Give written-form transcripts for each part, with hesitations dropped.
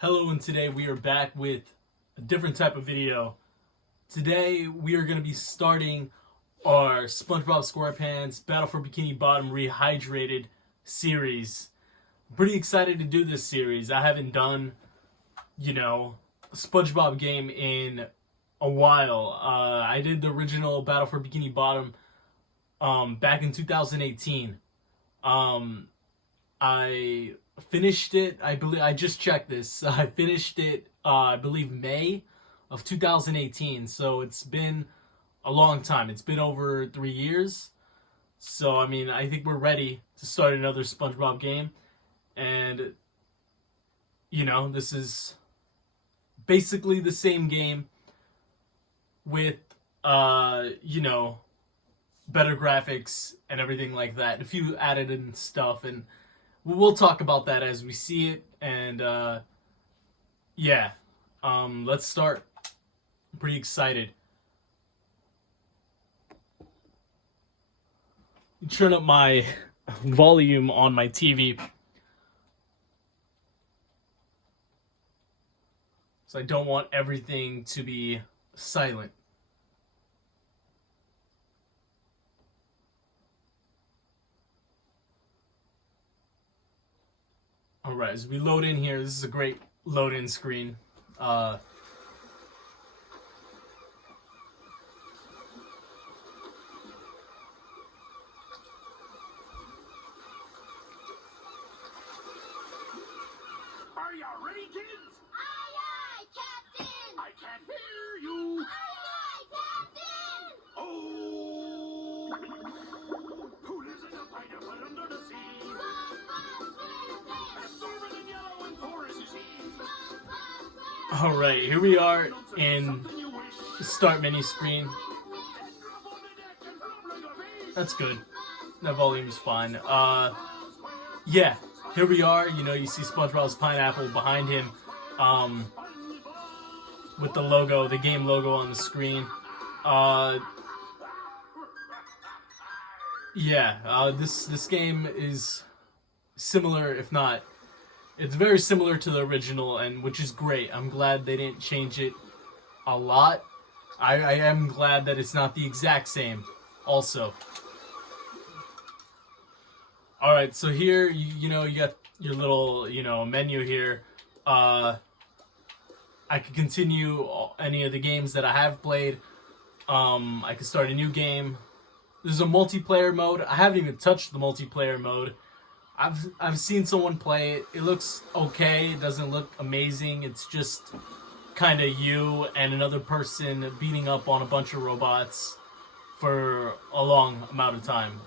Hello, and today we are back with a different type of video. Today we are going to be starting our SpongeBob SquarePants Battle for Bikini Bottom Rehydrated series. I'm pretty excited to do this series. I haven't done, a SpongeBob game in a while. I did the original Battle for Bikini Bottom back in 2018. I finished it. I just checked this. I finished it. I believe May of 2018. So it's been a long time. It's been over 3 years. So I think we're ready to start another SpongeBob game, and this is basically the same game with better graphics and everything like that. A few added in stuff, and we'll talk about that as we see it. And let's start. I'm pretty excited. Turn up my volume on my TV, so I don't want everything to be silent. Alright, as we load in here, this is a great load-in screen. Are you ready, kids? Aye, aye, Captain! I can't hear you. Aye, aye, Captain! Oh! Who lives in a pineapple under the sea? SpongeBob SquarePants! Absorbent and yellow and porous, you see. SpongeBob SquarePants! Alright, here we are in Something you wish. the start menu screen. And drop on the deck and flop like a fish. That's good. That volume is fine. Yeah, here we are. You see SpongeBob's pineapple behind him, with the logo, the game logo on the screen. This game is similar, if not, it's very similar to the original, and which is great. I'm glad they didn't change it a lot. I am glad that it's not the exact same, also. Alright, so here, you got your little, menu here. I could continue any of the games that I have played. I could start a new game. There's a multiplayer mode. I haven't even touched the multiplayer mode. I've seen someone play it. It looks okay. It doesn't look amazing. It's just kind of you and another person beating up on a bunch of robots for a long amount of time.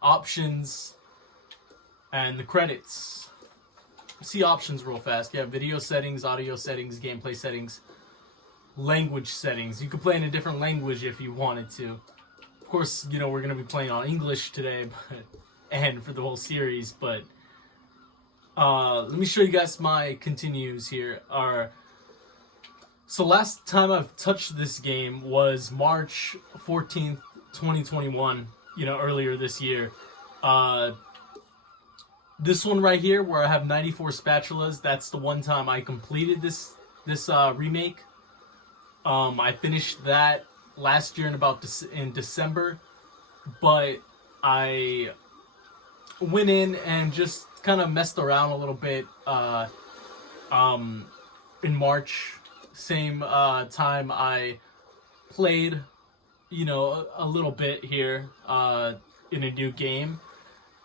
Options and the credits. See options real fast. Yeah, video settings, audio settings, gameplay settings, language settings. You could play in a different language if you wanted to. Of course, we're going to be playing on English today, and for the whole series, but let me show you guys my continues here. So last time I've touched this game was March 14th, 2021, earlier this year. This one right here, where I have 94 spatulas, that's the one time I completed this remake. I finished that last year in December, but I went in and just kind of messed around a little bit in March. Same time I played, a little bit here in a new game.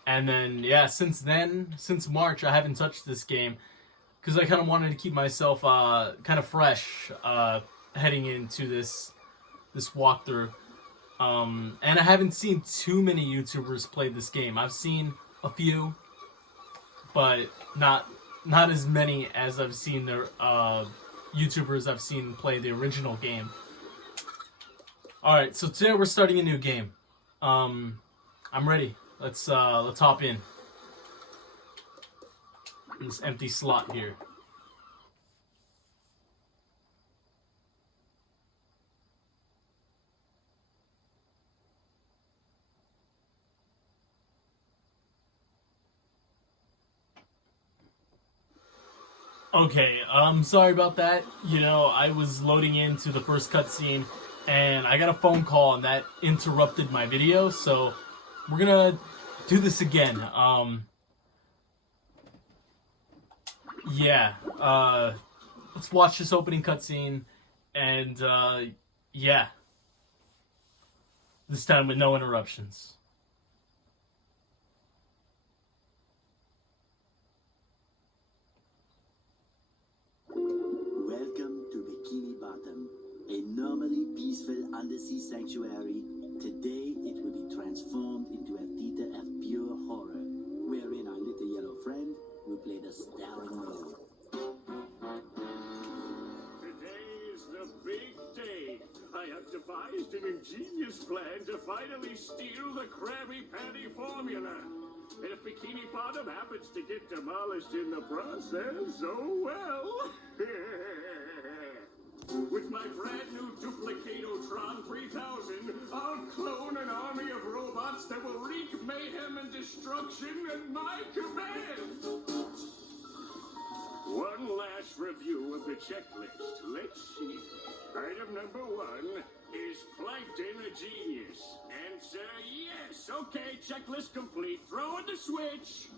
And then, since March, I haven't touched this game because I kind of wanted to keep myself kind of fresh heading into this walkthrough. And I haven't seen too many YouTubers play this game. I've seen a few, but not as many as I've seen the YouTubers I've seen play the original game. Alright, so today we're starting a new game. I'm ready. Let's hop in this empty slot here. Okay, sorry about that. You know, I was loading into the first cutscene, and I got a phone call, and that interrupted my video. So we're gonna do this again. Yeah. Let's watch this opening cutscene, and yeah, this time with no interruptions. Welcome to Bikini Bottom, a normally peaceful undersea sanctuary. Today it will be transformed into a theater of pure horror, wherein our little yellow friend will play the starring role. Today is the big day. I have devised an ingenious plan to finally steal the Krabby Patty formula. And if Bikini Bottom happens to get demolished in the process, oh well. With my brand new Duplicatotron 3000, I'll clone an army of robots that will wreak mayhem and destruction at my command. One last review of the checklist. Let's see. Item number 1 is Plankton a genius? Answer yes. Okay, checklist complete. Throw in the switch.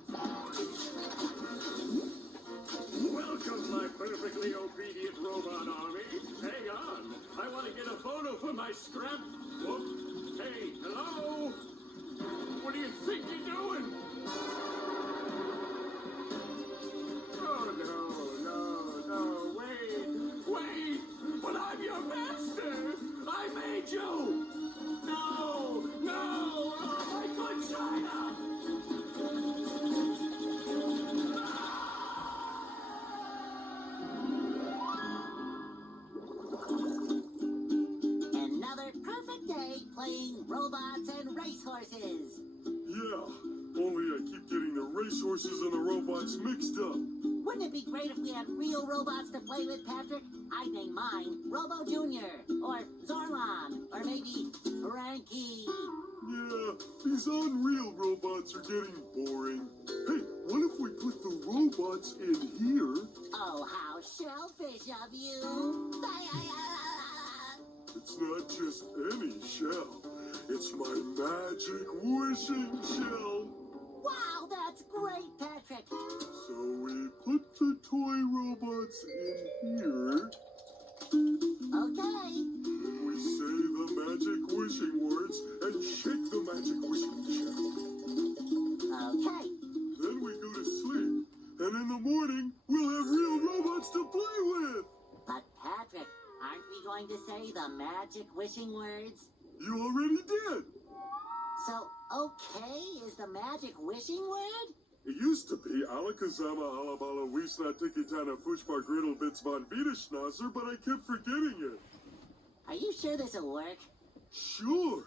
Welcome, my perfectly obedient robot army. Hang on. I want to get a photo for my scrapbook. Hey, hello? What do you think you're doing? Oh, no, wait, but I'm your master! I made you! No, oh, my good China! Another perfect day playing robots and racehorses. Yeah, only I keep getting the racehorses and the robots mixed up. Wouldn't it be great if we had real robots to play with, Patrick? I'd name mine Robo Jr. or Zorlon or maybe Frankie. Yeah, these unreal robots are getting boring. Hey, what if we put the robots in here? Oh, how shellfish of you. It's not just any shell. It's my magic wishing shell. Wow, that's great, Patrick. So we put the toy robots in here. Okay. Then we say the magic wishing words and shake the magic wishing shell. Okay. Then we go to sleep. And in the morning, we'll have real robots to play with. But, Patrick, aren't we going to say the magic wishing words? You already did. So, okay is the magic wishing word? It used to be Alakazama Alabala Wiesla Tikitana Fushbar Griddle Bits von Wiederschnauzer, but I kept forgetting it. Are you sure this will work? Sure.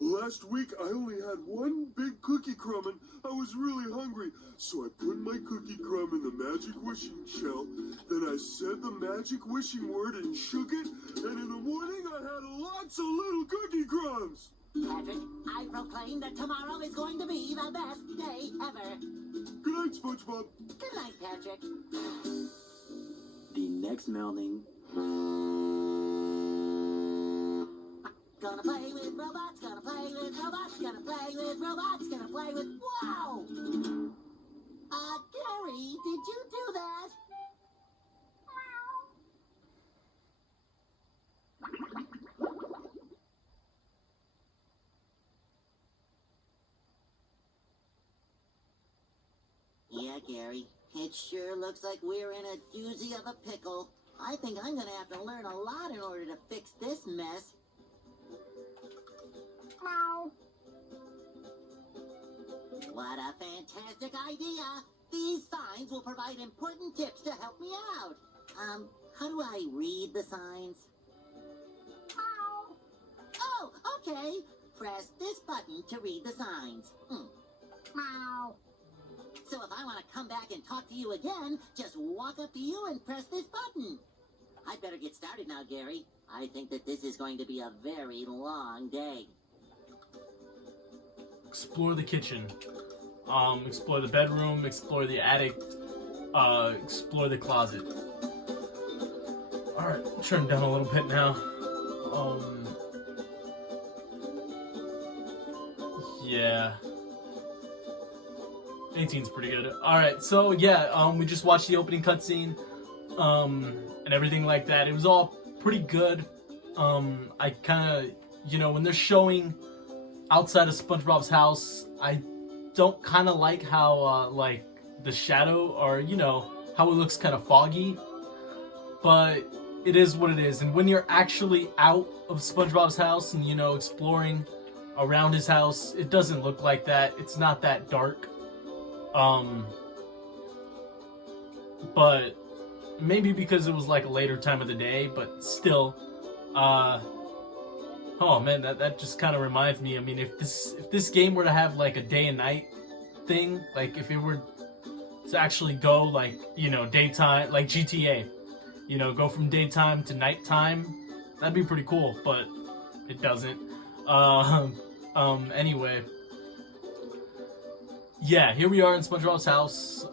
Last week I only had one big cookie crumb and I was really hungry, so I put my cookie crumb in the magic wishing shell, then I said the magic wishing word and shook it, and in the morning I had lots of little cookie crumbs. Patrick, I proclaim that tomorrow is going to be the best day ever. Good night, SpongeBob. Good night, Patrick. The next morning, Gonna play with robots, gonna play with robots, gonna play with robots, gonna play with... Wow! Gary, did you do that? Yeah, Gary, it sure looks like we're in a doozy of a pickle. I think I'm gonna have to learn a lot in order to fix this mess. What a fantastic idea! These signs will provide important tips to help me out. How do I read the signs? Oh, okay. Press this button to read the signs. So if I want to come back and talk to you again, just walk up to you and press this button. I'd better get started now, Gary. I think that this is going to be a very long day. Explore the kitchen. Explore the bedroom, explore the attic, explore the closet. All right, turn down a little bit now. Yeah. 18's pretty good. Alright, so yeah, we just watched the opening cutscene, and everything like that. It was all pretty good. I kinda, when they're showing outside of SpongeBob's house, I don't kinda like how, like, the shadow, or, how it looks kind of foggy. But it is what it is. And when you're actually out of SpongeBob's house and, exploring around his house, it doesn't look like that. It's not that dark. But maybe because it was like a later time of the day, but still, oh man, that just kind of reminds me. I mean, if this game were to have like a day and night thing, like if it were to actually go like, daytime, like GTA, go from daytime to nighttime, that'd be pretty cool, but it doesn't. Anyway. Yeah, here we are in SpongeBob's house.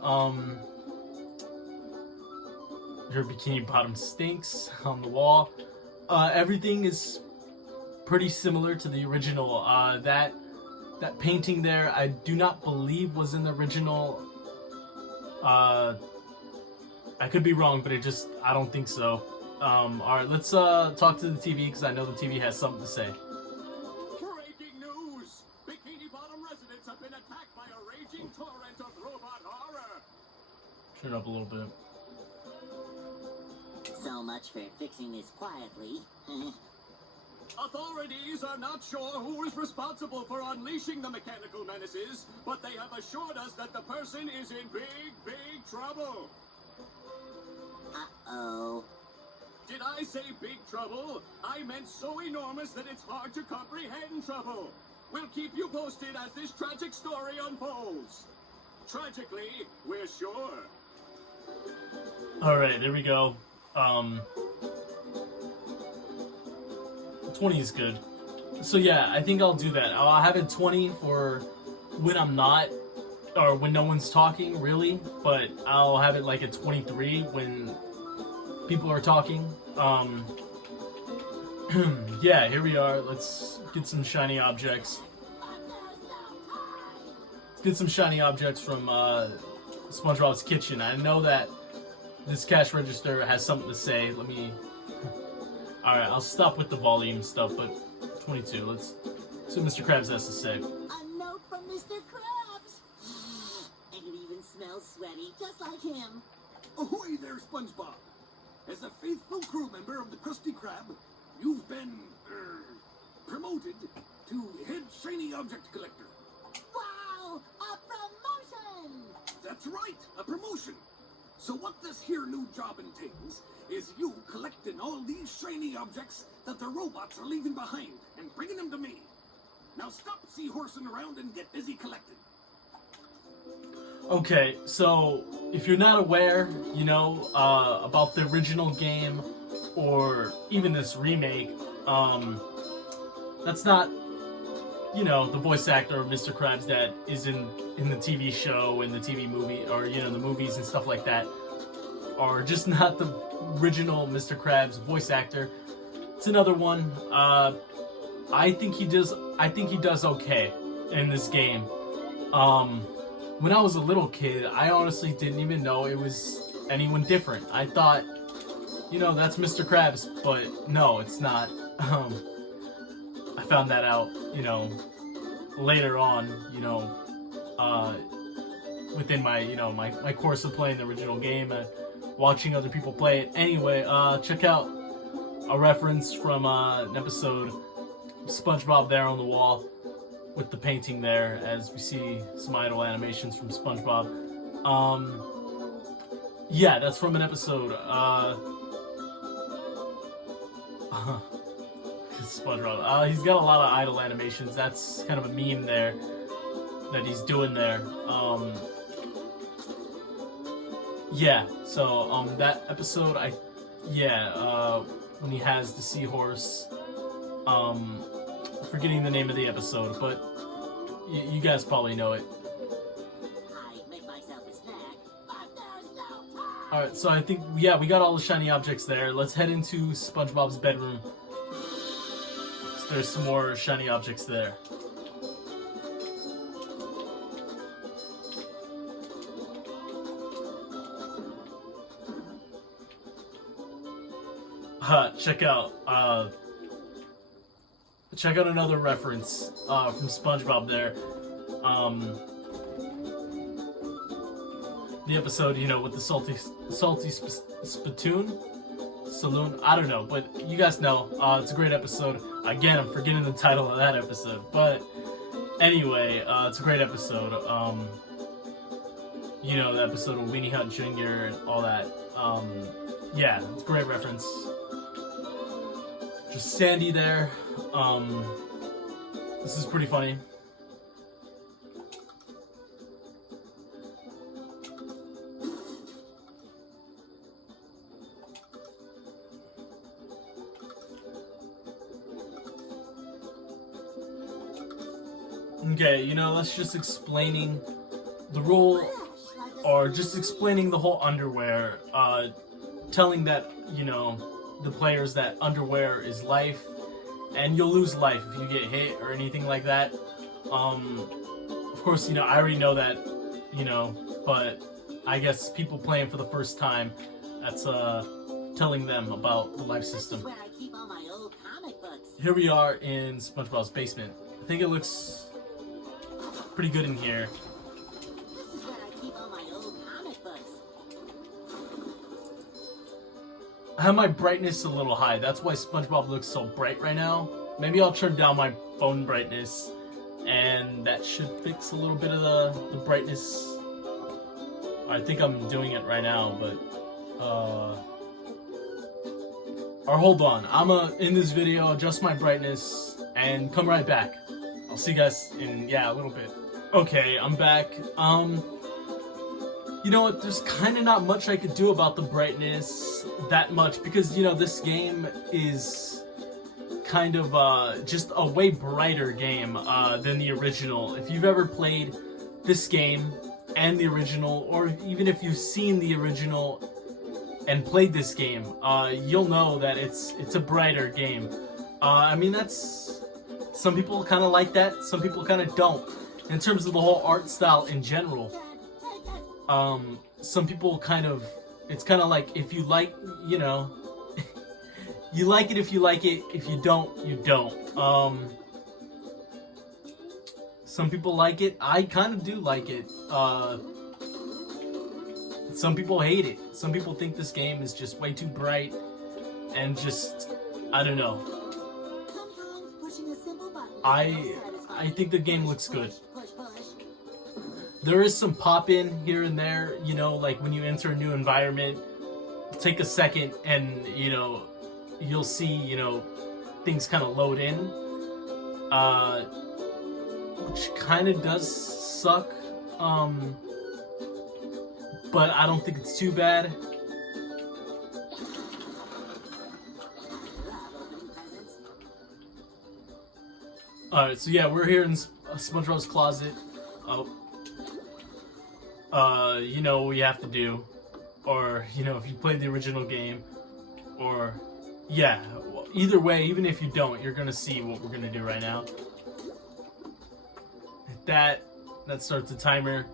Her bikini bottom stinks on the wall. Everything is pretty similar to the original. That painting there, I do not believe was in the original. I could be wrong, but I don't think so. Alright, let's talk to the TV, because I know the TV has something to say. Breaking news! Bikini Bottom residents have been attacked by a raging torrent of robot horror. Turn it up a little bit. So much for fixing this quietly. Authorities are not sure who is responsible for unleashing the mechanical menaces, but they have assured us that the person is in big, big trouble. Uh-oh. Did I say big trouble? I meant so enormous that it's hard to comprehend trouble. We'll keep you posted as this tragic story unfolds. Tragically, we're sure. Alright, there we go. 20 is good. So yeah, I think I'll do that. I'll have it 20 for when I'm not, or when no one's talking, really. But I'll have it like at 23 when people are talking. Yeah, here we are. Let's get some shiny objects. Let's get some shiny objects from SpongeBob's kitchen. I know that this cash register has something to say. Let me... Alright, I'll stop with the volume stuff, but 22, let's see what Mr. Krabs has to say. A note from Mr. Krabs! And it even smells sweaty, just like him. Ahoy there, SpongeBob! As a faithful crew member of the Krusty Krab, you've been, promoted to head shiny object collector. Wow! A promotion! That's right, a promotion. So what this here new job entails is you collecting all these shiny objects that the robots are leaving behind and bringing them to me. Now stop seahorsing around and get busy collecting. Okay, so if you're not aware, about the original game or even this remake, that's not, the voice actor of Mr. Krabs that is in the TV show and the TV movie, or, the movies and stuff like that, are just not the original Mr. Krabs voice actor. It's another one. I think he does okay in this game. When I was a little kid, I honestly didn't even know it was anyone different. I thought, that's Mr. Krabs, but no, it's not. I found that out, later on, within my, my course of playing the original game, watching other people play it. Anyway, check out a reference from an episode, SpongeBob there on the wall, with the painting there, as we see some idle animations from SpongeBob. Yeah, that's from an episode. SpongeBob. He's got a lot of idle animations. That's kind of a meme there that he's doing there. Yeah, so that episode, when he has the seahorse, forgetting the name of the episode, but you guys probably know it. I make myself a snack. But there's no Alright, so I think, yeah, we got all the shiny objects there. Let's head into SpongeBob's bedroom. So there's some more shiny objects there. Check out another reference from SpongeBob there. The episode, you know, with the salty spittoon saloon. I don't know, but you guys know. It's a great episode. Again, I'm forgetting the title of that episode, but anyway, it's a great episode. You know, the episode of Weenie Hut Jr. and all that. Yeah, it's a great reference. Just Sandy there. This is pretty funny. Okay, you know, let's just explaining the rule, or just explaining the whole underwear, telling that, you know, the players that underwear is life, and you'll lose life if you get hit or anything like that. Of course, you know, I already know that, you know, but I guess people playing for the first time, that's telling them about the life system. This is where I keep all my old comic books. Here we are in SpongeBob's basement. I think it looks pretty good in here. This is where I keep all my old comic books. I have my brightness a little high. That's why SpongeBob looks so bright right now. Maybe I'll turn down my phone brightness, and that should fix a little bit of the brightness. I think I'm doing it right now, but or hold on. I'm in this video adjust my brightness and come right back. I'll see you guys in, yeah, a little bit. Okay, I'm back. You know what, there's kind of not much I could do about the brightness that much, because, you know, this game is kind of just a way brighter game than the original. If you've ever played this game and the original, or even if you've seen the original and played this game, you'll know that it's a brighter game. I mean, that's, some people kind of like that, some people kind of don't. In terms of the whole art style in general, some people kind of, it's kind of like, if you like, you know, you like it if you like it, if you don't, you don't. Some people like it, I kind of do like it. Some people hate it. Some people think this game is just way too bright and just, I don't know. I think the game looks good. There is some pop-in here and there, you know, like when you enter a new environment, take a second and, you know, you'll see, you know, things kind of load in, which kind of does suck, but I don't think it's too bad. Alright, so yeah, we're here in SpongeBob's closet. You know what you have to do, or, you know, if you played the original game, or, yeah, either way, even if you don't, you're gonna see what we're gonna do right now. That starts the timer.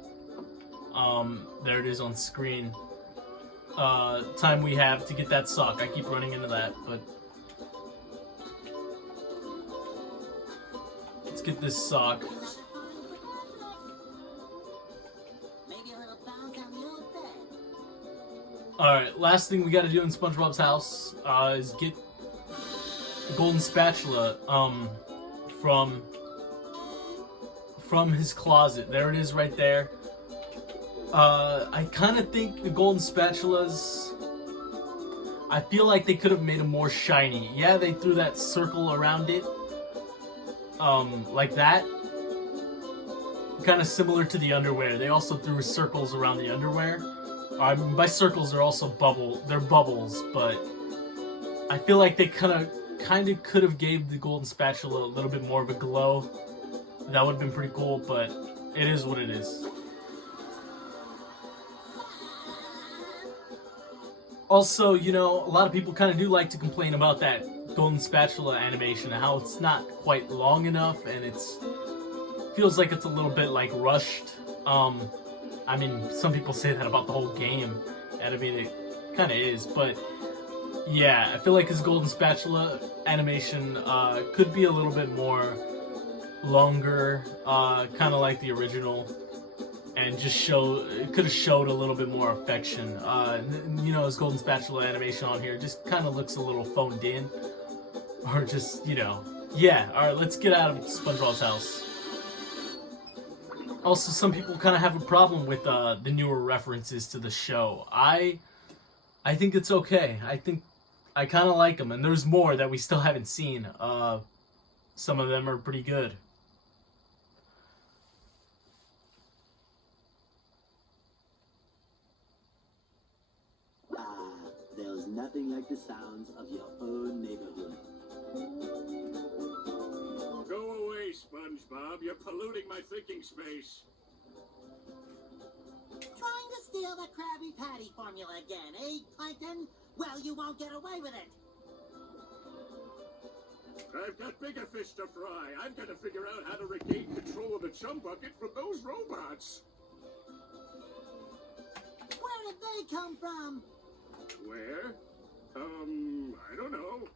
There it is on screen. Time we have to get that sock. I keep running into that, but let's get this sock. Alright, last thing we gotta do in SpongeBob's house is get the golden spatula from his closet. There it is right there. I kind of think the golden spatulas, I feel like they could have made them more shiny. Yeah, they threw that circle around it, like that. Kind of similar to the underwear. They also threw circles around the underwear. By circles, they're also bubbles, but I feel like they kind of could have gave the golden spatula a little bit more of a glow. That would have been pretty cool, but it is what it is. Also, you know, a lot of people kind of do like to complain about that golden spatula animation and how it's not quite long enough and it's feels like it's a little bit like rushed. I mean, some people say that about the whole game, and I mean it kind of is, but yeah, I feel like his golden spatula animation could be a little bit more longer, kind of like the original, and just could have showed a little bit more affection. You know, his golden spatula animation on here just kind of looks a little phoned in, or just, you know, yeah. All right, let's get out of SpongeBob's house. Also, some people kind of have a problem with the newer references to the show. I think it's okay. I kind of like them, and there's more that we still haven't seen. Some of them are pretty good. There's nothing like the sounds of your own neighborhood. Go away, SpongeBob. You're polluting my thinking space. Trying to steal the Krabby Patty formula again, eh, Plankton? Well, you won't get away with it. I've got bigger fish to fry. I've got to figure out how to regain control of the chum bucket from those robots. Where did they come from? Where? I don't know.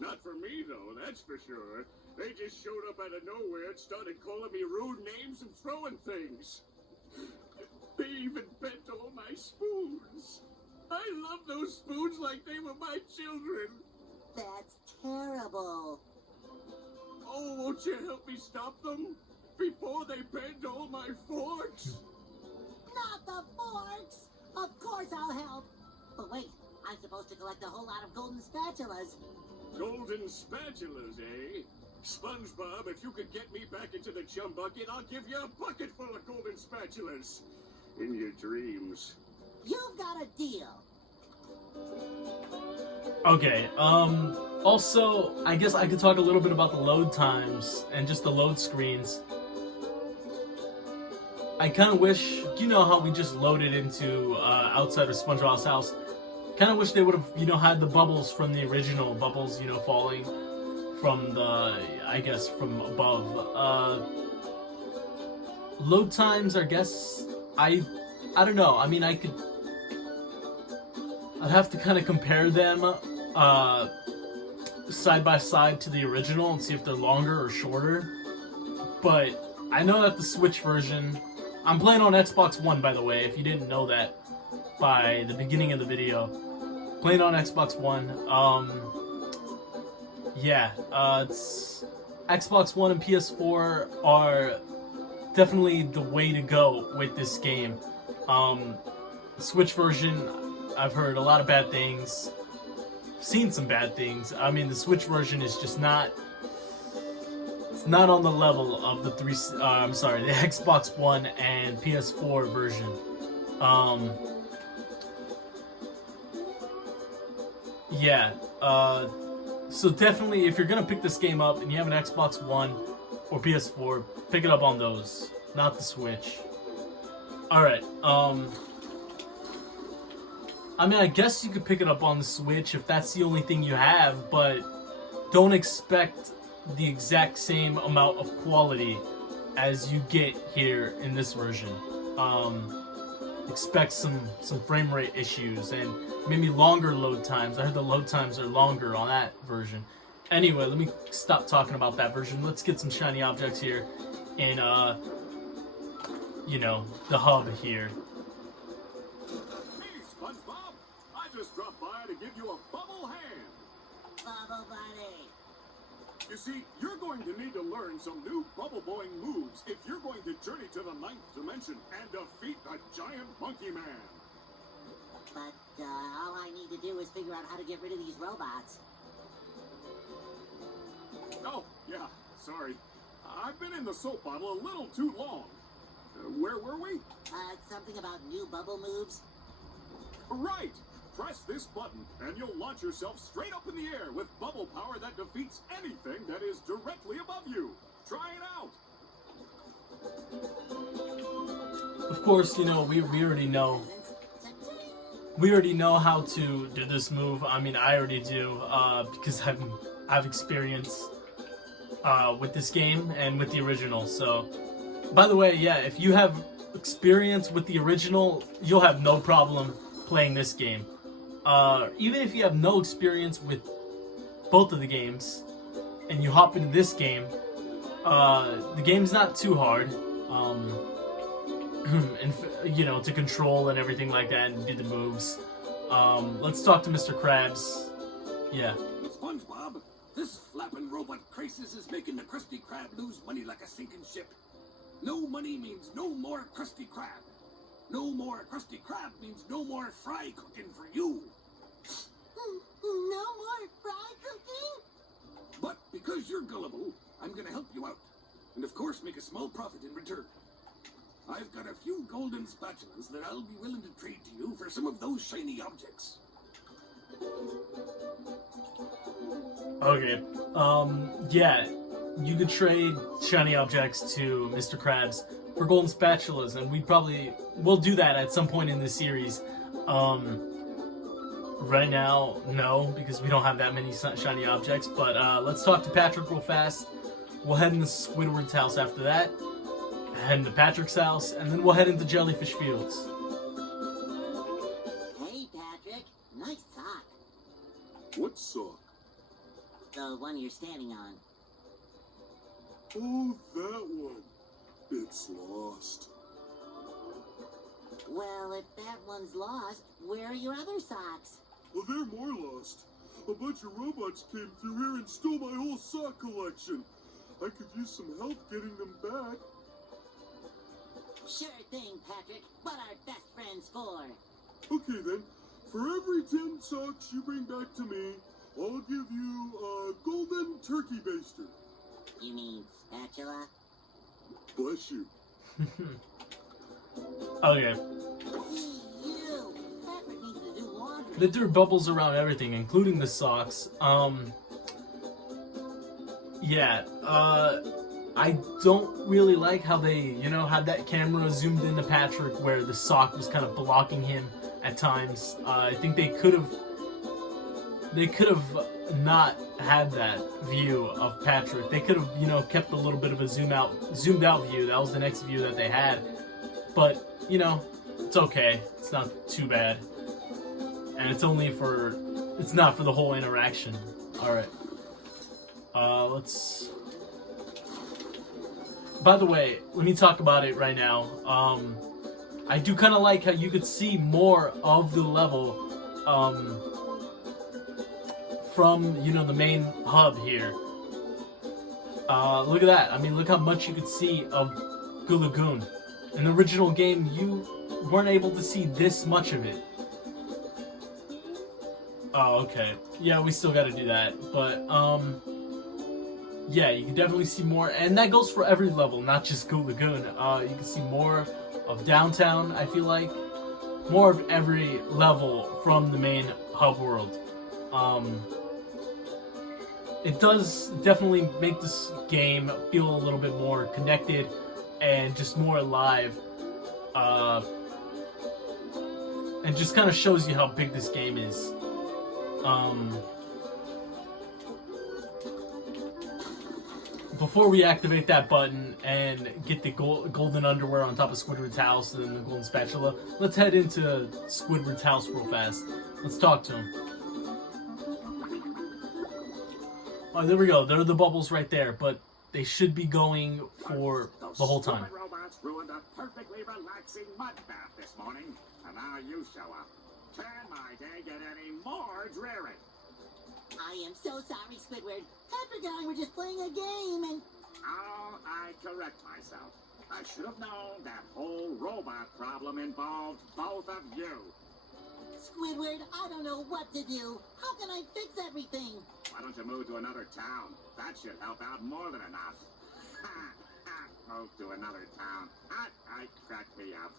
Not for me, though, that's for sure. They just showed up out of nowhere and started calling me rude names and throwing things. They even bent all my spoons. I love those spoons like they were my children. That's terrible. Oh, won't you help me stop them? Before they bend all my forks? Not the forks! Of course I'll help. But wait, I'm supposed to collect a whole lot of golden spatulas. Golden spatulas, eh? SpongeBob, if you could get me back into the chum bucket, I'll give you a bucket full of golden spatulas. In your dreams. You've got a deal. Okay, also, I guess I could talk a little bit about the load times and just the load screens. I kind of wish, you know how we just loaded into outside of SpongeBob's house. Kind of wish they would have, you know, had the bubbles from the original bubbles, you know, falling from the, I guess, from above. Load times, I guess, I don't know. I mean, I'd have to kind of compare them side by side to the original and see if they're longer or shorter. But I know that the Switch version, I'm playing on Xbox One, by the way, if you didn't know that by the beginning of the video. Playing on Xbox One. It's Xbox One and PS4 are definitely the way to go with this game. Switch version, I've heard a lot of bad things, seen some bad things. I mean, the Switch version is just not, it's not on the level of the the Xbox One and PS4 version. So definitely, if you're gonna pick this game up and you have an Xbox One or PS4, pick it up on those, not the Switch. Alright, I mean, I guess you could pick it up on the Switch if that's the only thing you have, but don't expect the exact same amount of quality as you get here in this version. Expect some frame rate issues and maybe longer load times. I heard the load times are longer on that version. Anyway, let me stop talking about that version. Let's get some shiny objects here in, you know, the hub here. Hey, SpongeBob! I just dropped by to give you a bubble hand. Bubble Buddy. You see, you're going to need to learn some new bubble-blowing moves if you're going to journey to the 9th dimension and defeat the giant monkey man. But all I need to do is figure out how to get rid of these robots. Oh, yeah, sorry. I've been in the soap bottle a little too long. Where were we? Something about new bubble moves. Right! Press this button, and you'll launch yourself straight up in the air with bubble power that defeats anything that is directly above you. Try it out! Of course, you know, we already know we already know how to do this move. I mean, I already do, because I've experience with this game and with the original. So, by the way, yeah, if you have experience with the original, you'll have no problem playing this game. Even if you have no experience with both of the games, and you hop into this game, the game's not too hard. And you know, to control and everything like that and do the moves. Let's talk to Mr. Krabs. Yeah. SpongeBob, this flapping robot crisis is making the Krusty Krab lose money like a sinking ship. No money means no more Krusty Krab. No more Krusty Krab means no more fry cooking for you. No more fry cooking? But because you're gullible, I'm gonna help you out. And of course make a small profit in return. I've got a few golden spatulas that I'll be willing to trade to you for some of those shiny objects. Okay. Yeah. You could trade shiny objects to Mr. Krabs for golden spatulas, and we'll do that at some point in this series. Right now, no, because we don't have that many shiny objects, but let's talk to Patrick real fast. We'll head into Squidward's house after that, head into Patrick's house, and then we'll head into Jellyfish Fields. Hey, Patrick. Nice sock. What sock? The one you're standing on. Oh, that one. It's lost. Well, if that one's lost, where are your other socks? Well, they're more lost. A bunch of robots came through here and stole my whole sock collection. I could use some help getting them back. Sure thing, Patrick. What are best friends for? Okay then, for every 10 socks you bring back to me, I'll give you a golden turkey baster. You mean spatula? Bless you. Okay. You! Patrick needs to do laundry. They threw bubbles around everything, including the socks. Yeah, I don't really like how they, had that camera zoomed into Patrick where the sock was kind of blocking him at times. I think they could have not had that view of Patrick. They could have, kept a little bit of a zoomed out view. That was the next view that they had. But, it's okay. It's not too bad. And it's not for the whole interaction. Alright. By the way, let me talk about it right now. I do kind of like how you could see more of the level, from, the main hub here. Look at that. I mean, look how much you could see of Goo Lagoon. In the original game, you weren't able to see this much of it. Oh, okay. Yeah, we still gotta do that. But, yeah, you can definitely see more. And that goes for every level, not just Goo Lagoon. You can see more of downtown, I feel like. More of every level from the main hub world. It does definitely make this game feel a little bit more connected and just more alive. And just kind of shows you how big this game is. Before we activate that button and get the golden underwear on top of Squidward's house and then the golden spatula, let's head into Squidward's house real fast. Let's talk to him. Oh, there we go. There are the bubbles right there, but they should be going for the whole time. The robots ruined a perfectly relaxing mud bath this morning, and now you show up. Can my day get any more dreary? I am so sorry, Squidward. Patrick and I were just playing a game and... Oh, I correct myself. I should have known that whole robot problem involved both of you. Squidward, I don't know what to do. How can I fix everything? Why don't you move to another town? That should help out more than enough. Move to another town. I cracked me up.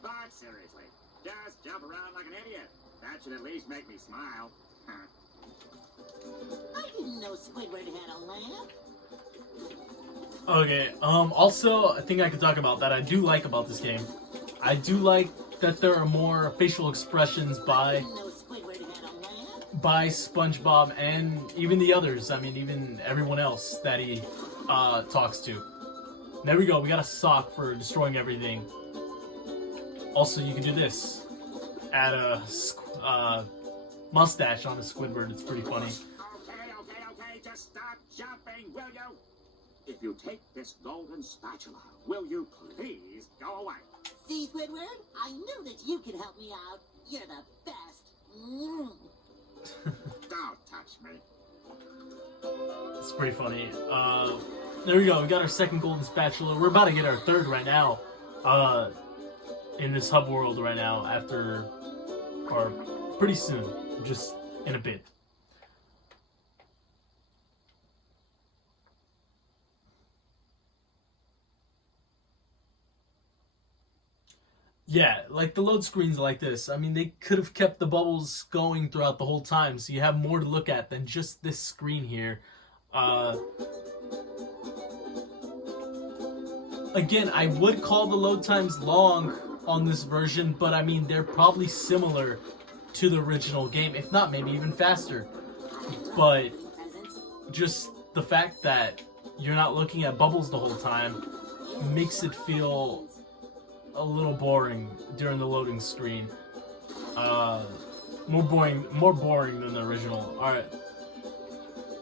But seriously, just jump around like an idiot. That should at least make me smile. I didn't know Squidward had a lamp. Okay, also, I think I could talk about that I do like about this game. I do like that there are more facial expressions by No Squidward had a lamp. SpongeBob and even the others. I mean, even everyone else that he talks to. There we go. We got a sock for destroying everything. Also, you can do this. Add a mustache on a Squidward. It's pretty funny. Okay, just stop jumping, will you? If you take this golden spatula, will you please go away? See, Squidward? I knew that you could help me out. You're the best. Don't touch me. It's pretty funny. There we go. We got our second golden spatula. We're about to get our third right now. In this hub world right now. After, or pretty soon, just in a bit. Yeah, like the load screens like this. I mean, they could have kept the bubbles going throughout the whole time, so you have more to look at than just this screen here. Again, I would call the load times long on this version, but I mean, they're probably similar to the original game, if not maybe even faster. But just the fact that you're not looking at bubbles the whole time makes it feel a little boring during the loading screen. More boring than the original. Alright.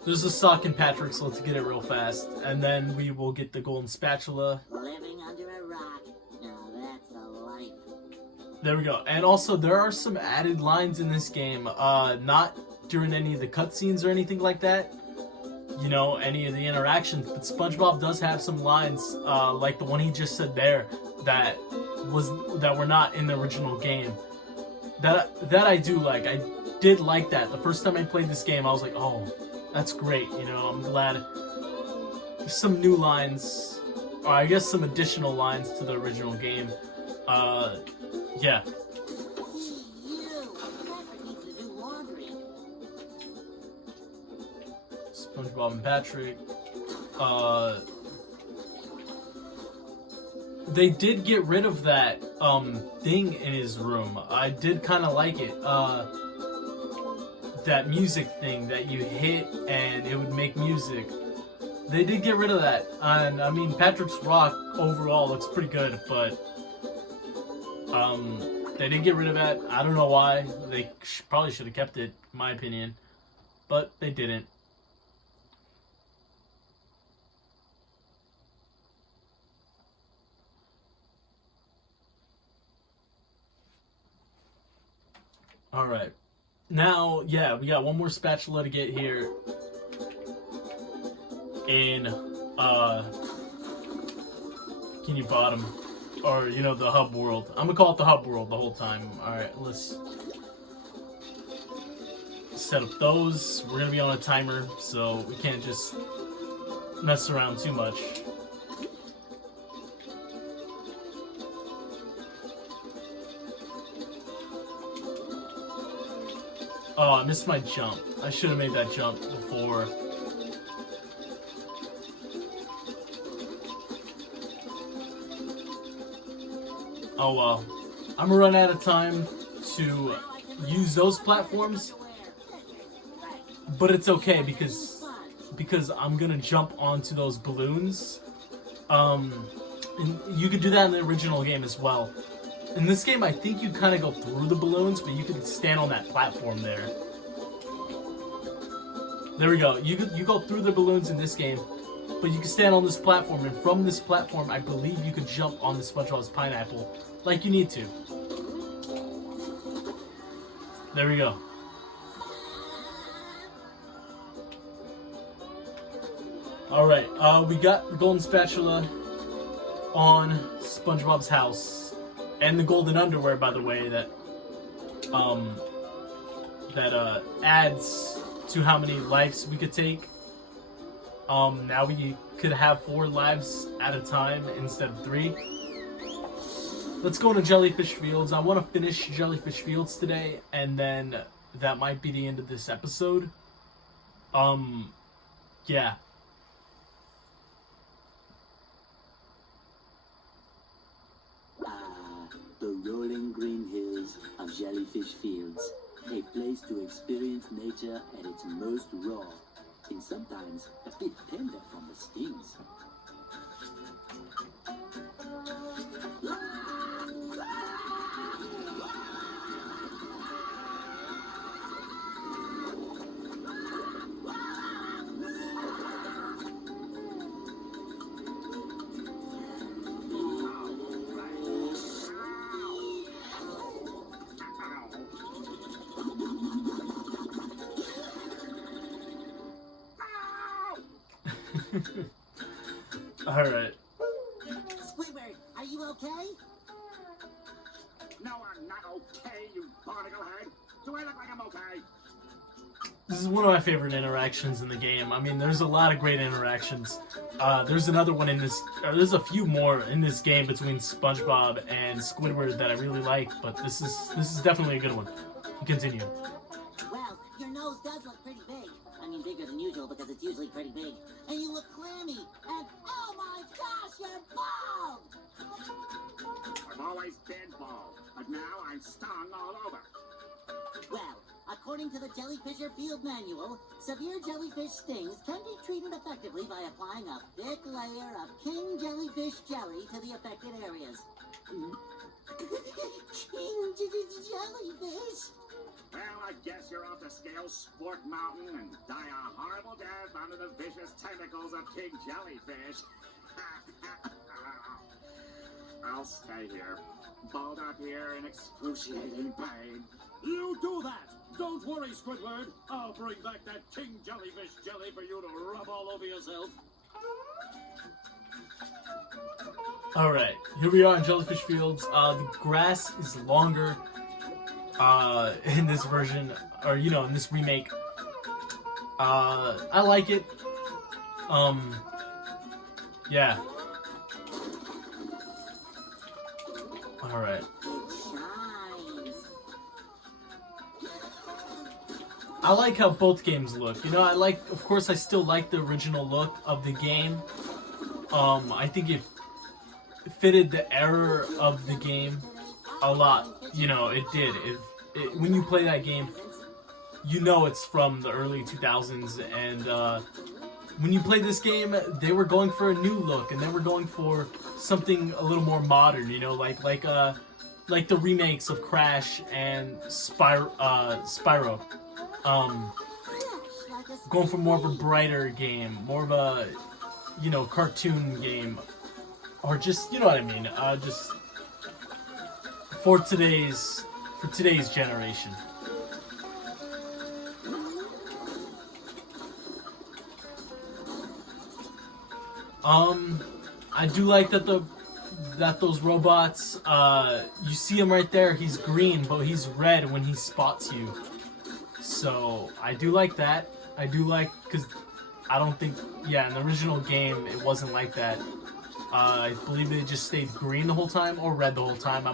There's a sock in Patrick, so let's get it real fast. And then we will get the golden spatula. Living under a rock. Now that's a life. There we go. And also, there are some added lines in this game. Not during any of the cutscenes or anything like that. You know, any of the interactions. But SpongeBob does have some lines, like the one he just said there, that were not in the original game. That I do like. I did like that. The first time I played this game, I was like, oh, that's great. You know, I'm glad. There's some new lines, or I guess some additional lines to the original game. Yeah. Patrick needs to do laundry. SpongeBob and Patrick. They did get rid of that thing in his room. I did kind of like it. That music thing that you hit and it would make music. They did get rid of that. And I mean, Patrick's rock overall looks pretty good, but they did get rid of that. I don't know why. They probably should have kept it, in my opinion, but they didn't. Alright. Now, yeah, we got one more spatula to get here in Bikini Bottom, or, you know, the hub world. I'm gonna call it the hub world the whole time. Alright, let's set up those. We're gonna be on a timer, so we can't just mess around too much. Oh, I missed my jump. I should have made that jump before. Oh well. I'm gonna run out of time to use those platforms, but it's okay because I'm gonna jump onto those balloons. And you could do that in the original game as well. In this game, I think you kind of go through the balloons, but you can stand on that platform there. There we go. You go through the balloons in this game, but you can stand on this platform, and from this platform, I believe you could jump on the SpongeBob's pineapple, like you need to. There we go. Alright, we got the golden spatula on SpongeBob's house. And the golden underwear, by the way, that adds to how many lives we could take. Now we could have 4 lives at a time instead of 3. Let's go into Jellyfish Fields. I want to finish Jellyfish Fields today, and then that might be the end of this episode. Yeah. The rolling green hills of Jellyfish Fields, a place to experience nature at its most raw, and sometimes a bit tender from the stings. Alright. Squidward, are you okay? No, I'm not okay, you barnacle head. Do I look like I'm okay? This is one of my favorite interactions in the game. I mean, there's a lot of great interactions. There's another one in this, or there's a few more in this game between SpongeBob and Squidward that I really like, but this is definitely a good one. Continue. Well, your nose does look pretty big. I mean, bigger than usual because it's usually pretty big. And you look clammy. And oh my gosh, you're bald! I've always been bald, but now I'm stung all over. Well, according to the Jellyfish Field Manual, severe jellyfish stings can be treated effectively by applying a thick layer of king jellyfish jelly to the affected areas. King jellyfish? Well, I guess you're off to scale Sport Mountain and die a horrible death under the vicious tentacles of King Jellyfish. I'll stay here, balled up here in excruciating pain. You do that! Don't worry, Squidward. I'll bring back that king jellyfish jelly for you to rub all over yourself. Alright, here we are in Jellyfish Fields. The grass is longer in this version, or in this remake. I like it. Yeah. Alright. I like how both games look. Of course, I still like the original look of the game. I think it fitted the era of the game a lot. It did. When you play that game, it's from the early 2000s, and when you play this game, they were going for a new look, and they were going for something a little more modern. Like the remakes of Crash and Spyro. Going for more of a brighter game, more of a cartoon game, or just what I mean, just for today's generation. I do like that those robots, you see him right there, he's green, but he's red when he spots you. So, I do like that. I do like, because I don't think, in the original game, it wasn't like that. I believe they just stayed green the whole time, or red the whole time.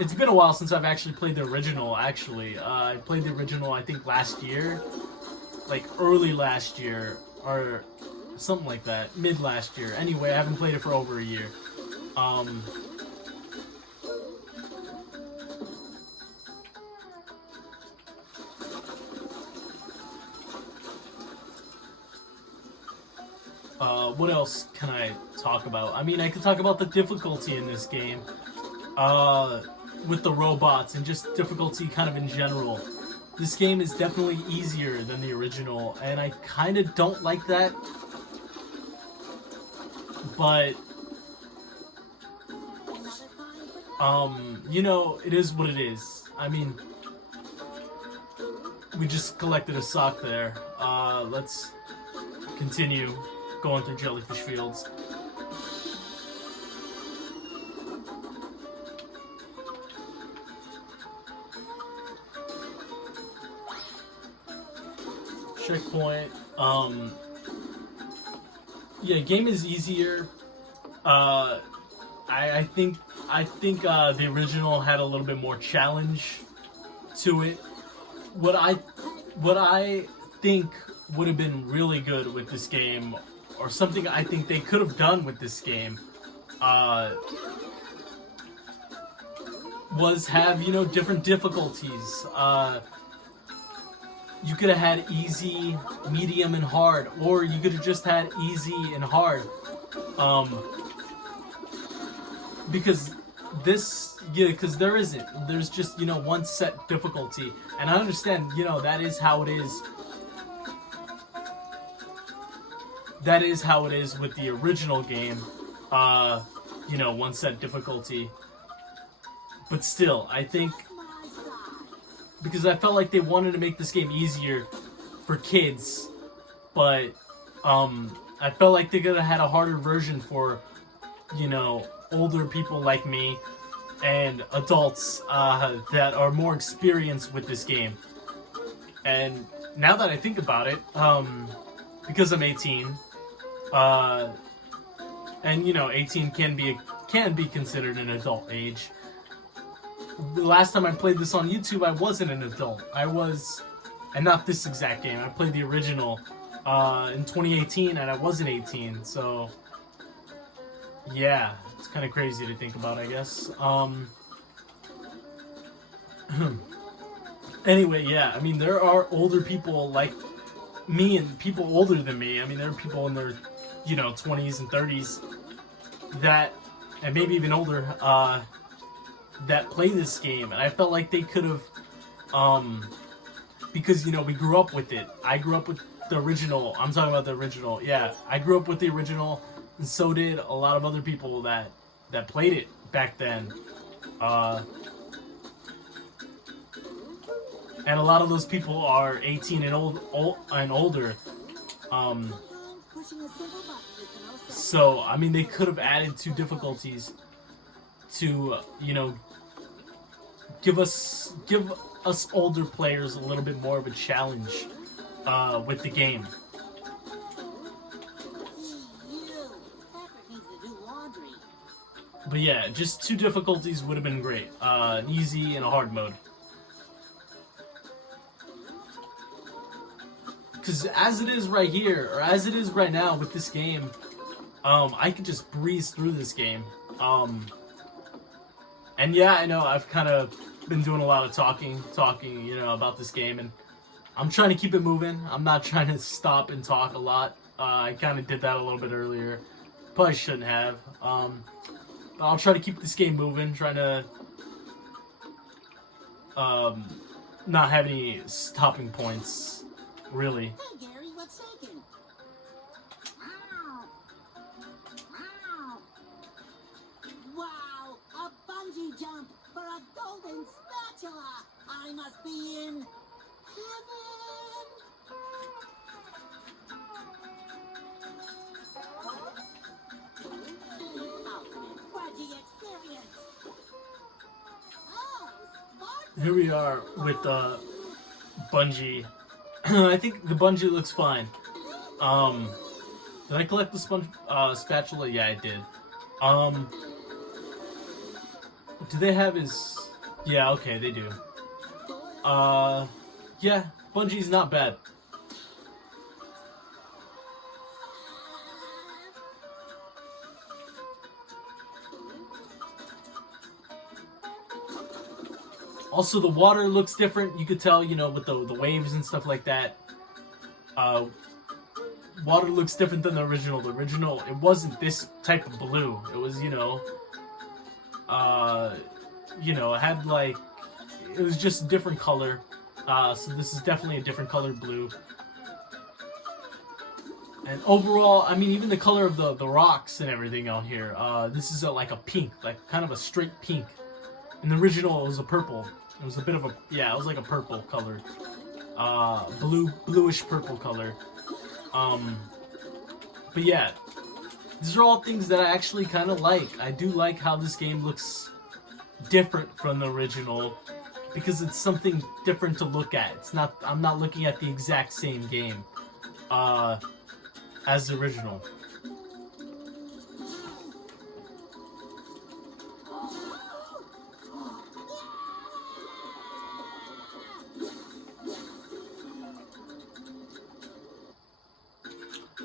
It's been a while since I've actually played the original, actually. I played the original, I think, last year. Like, early last year, or something like that. Mid last year. Anyway, I haven't played it for over a year. What else can I talk about? I mean, I could talk about the difficulty in this game, with the robots, and just difficulty kind of in general. This game is definitely easier than the original, and I kind of don't like that, but, it is what it is. I mean, we just collected a sock there. Let's continue going through Jellyfish Fields. Checkpoint. Game is easier. I think the original had a little bit more challenge to it. What I think would have been really good with this game, or something I think they could have done with this game, was have, you know, different difficulties. You could have had easy, medium, and hard, or you could have just had easy and hard. Because there isn't. There's just, you know, one set difficulty. And I understand, you know, that is how it is. That is how it is with the original game. You know, one set difficulty. But still, I think, because I felt like they wanted to make this game easier for kids, but I felt like they could have had a harder version for, you know, older people like me and adults that are more experienced with this game. And now that I think about it, because I'm 18, and you know, 18 can be considered an adult age. The last time I played this on YouTube, I wasn't an adult. I was, and not this exact game. I played the original in 2018, and I wasn't 18. So, yeah, it's kind of crazy to think about, I guess. Anyway, yeah, I mean, there are older people like me and people older than me. I mean, there are people in their, you know, 20s and 30s that, and maybe even older, that play this game, and I felt like they could have, because, you know, we grew up with it. I grew up with the original. I'm talking about the original. Yeah, I grew up with the original, and so did a lot of other people that played it back then. And a lot of those people are 18 and older. So, I mean, they could have added 2 difficulties to, you know, give us older players a little bit more of a challenge with the game. But yeah, just 2 difficulties would have been great. An easy and a hard mode. Because as it is right here, or as it is right now with this game, I could just breeze through this game. And yeah, I know I've kind of been doing a lot of talking, you know, about this game, and I'm trying to keep it moving. I'm not trying to stop and talk a lot. I kind of did that a little bit earlier. Probably shouldn't have. But I'll try to keep this game moving, trying to not have any stopping points, really. Hey, Gary, what's shaking? Wow, a bungee jump for a golden spatula! I must be in heaven! Ultimate bungee experience! Oh, Spartan! Here we are with bungee. I think the bungee looks fine. Did I collect the spatula? Yeah, I did. Do they have his... Yeah, okay, they do. Yeah, bungee's not bad. Also, the water looks different. You could tell, you know, with the waves and stuff like that. Water looks different than the original. The original, it wasn't this type of blue. It was, you know, it had like, it was just a different color. So this is definitely a different color blue. And overall, I mean, even the color of the rocks and everything on here, this is like a pink, like kind of a straight pink. In the original, it was a purple. It was a bit of a, yeah, it was like a purple color. Bluish purple color. But yeah, these are all things that I actually kind of like. I do like how this game looks different from the original, because it's something different to look at. It's not, I'm not looking at the exact same game as the original.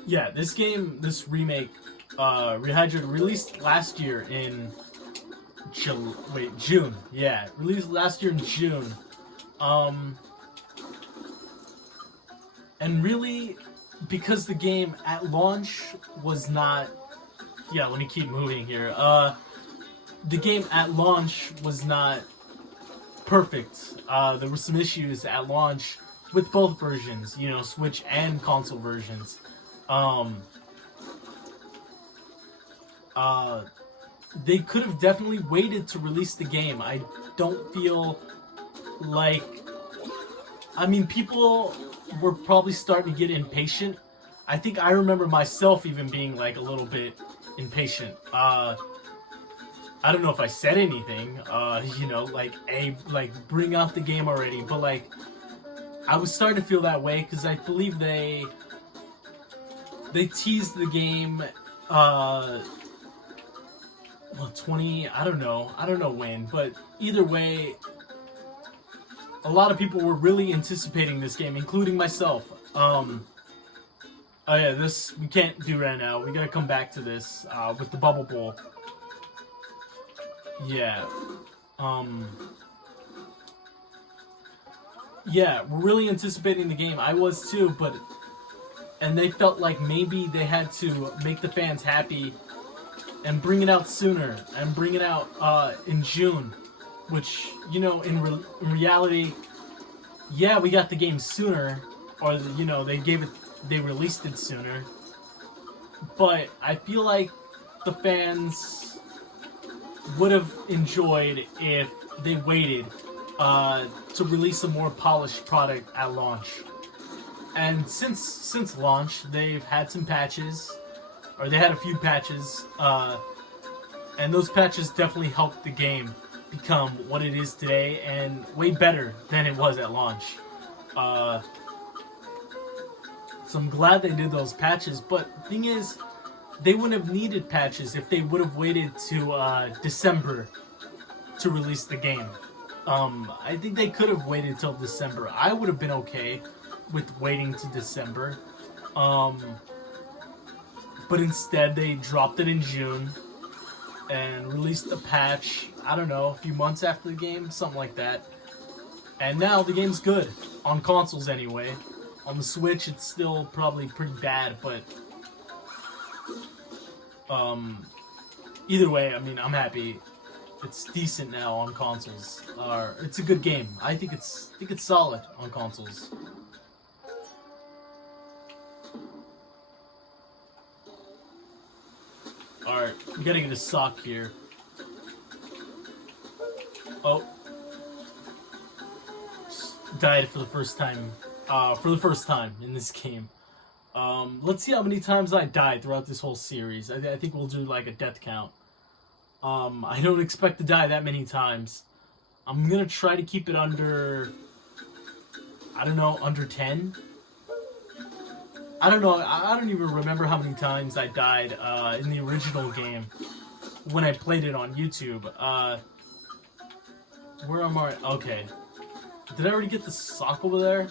Yeah, this game, this remake, Rehydrated, released last year in June. Yeah, released last year in June. And really, because the game at launch was not... Yeah, let me keep moving here. The game at launch was not perfect. There were some issues at launch with both versions, you know, Switch and console versions. They could have definitely waited to release the game. I don't feel like... I mean, people were probably starting to get impatient. I think I remember myself even being like a little bit impatient. I don't know if I said anything, you know, like bring out the game already, but like I was starting to feel that way because I believe they teased the game 20, I don't know when, but either way, a lot of people were really anticipating this game, including myself. Oh yeah, this we can't do right now. We gotta come back to this with the Bubble Bowl. Yeah. Yeah, we're really anticipating the game. I was too, and they felt like maybe they had to make the fans happy and bring it out sooner and bring it out in June, which, you know, in reality, yeah, we got the game sooner, or you know, they released it sooner, but I feel like the fans would have enjoyed if they waited to release a more polished product at launch. And since launch, they've had some patches, or they had a few patches, and those patches definitely helped the game become what it is today, and way better than it was at launch. So I'm glad they did those patches, but the thing is, they wouldn't have needed patches if they would have waited to December to release the game. I think they could have waited till December. I would have been okay with waiting to December. But instead they dropped it in June and released a patch, I don't know, a few months after the game, something like that. And now the game's good, on consoles anyway. On the Switch it's still probably pretty bad, but either way, I mean, I'm happy. It's decent now on consoles. It's a good game. I think it's solid on consoles. Alright, we gotta get a sock here. Oh. Just died for the first time. In this game. Let's see how many times I died throughout this whole series. I think we'll do like a death count. I don't expect to die that many times. I'm gonna try to keep it under... I don't know, under 10? I don't know, I don't even remember how many times I died in the original game when I played it on YouTube. Where am I? Okay. Did I already get the sock over there?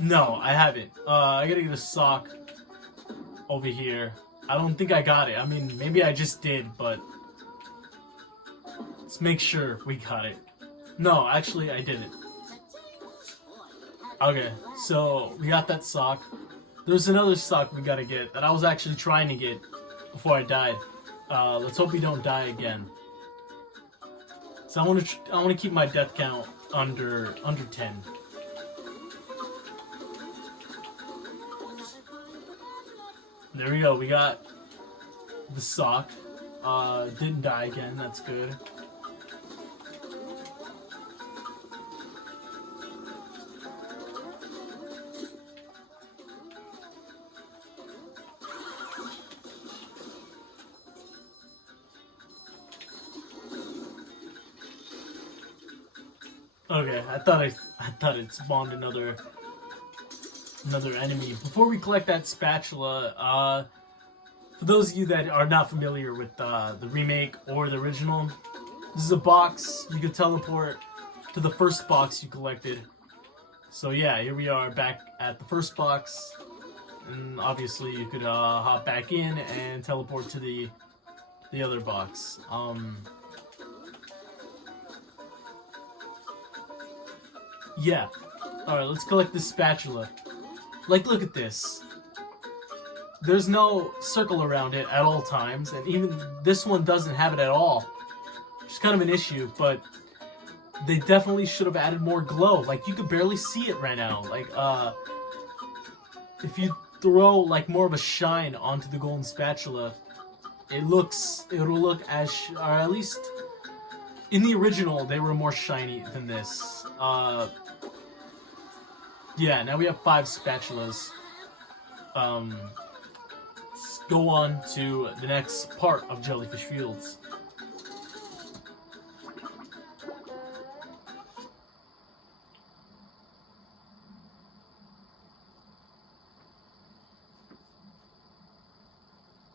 No, I haven't. I gotta get a sock over here. I don't think I got it. I mean, maybe I just did, but let's make sure we got it. No, actually, I didn't. Okay, so we got that sock. There's another sock we gotta get that I was actually trying to get before I died. Let's hope we don't die again. So I want to keep my death count under 10. There we go. We got the sock. Didn't die again. That's good. Okay, I thought it spawned another enemy. Before we collect that spatula, for those of you that are not familiar with the remake or the original, this is a box. You can teleport to the first box you collected. So yeah, here we are back at the first box, and obviously you could hop back in and teleport to the the other box. Yeah. Alright, let's collect this spatula. Like, look at this. There's no circle around it at all times, and even this one doesn't have it at all. Which is kind of an issue, but they definitely should have added more glow. Like, you could barely see it right now. Like, if you throw, like, more of a shine onto the golden spatula, it'll look as, or at least, in the original, they were more shiny than this. Yeah, now we have 5 spatulas. Let's go on to the next part of Jellyfish Fields.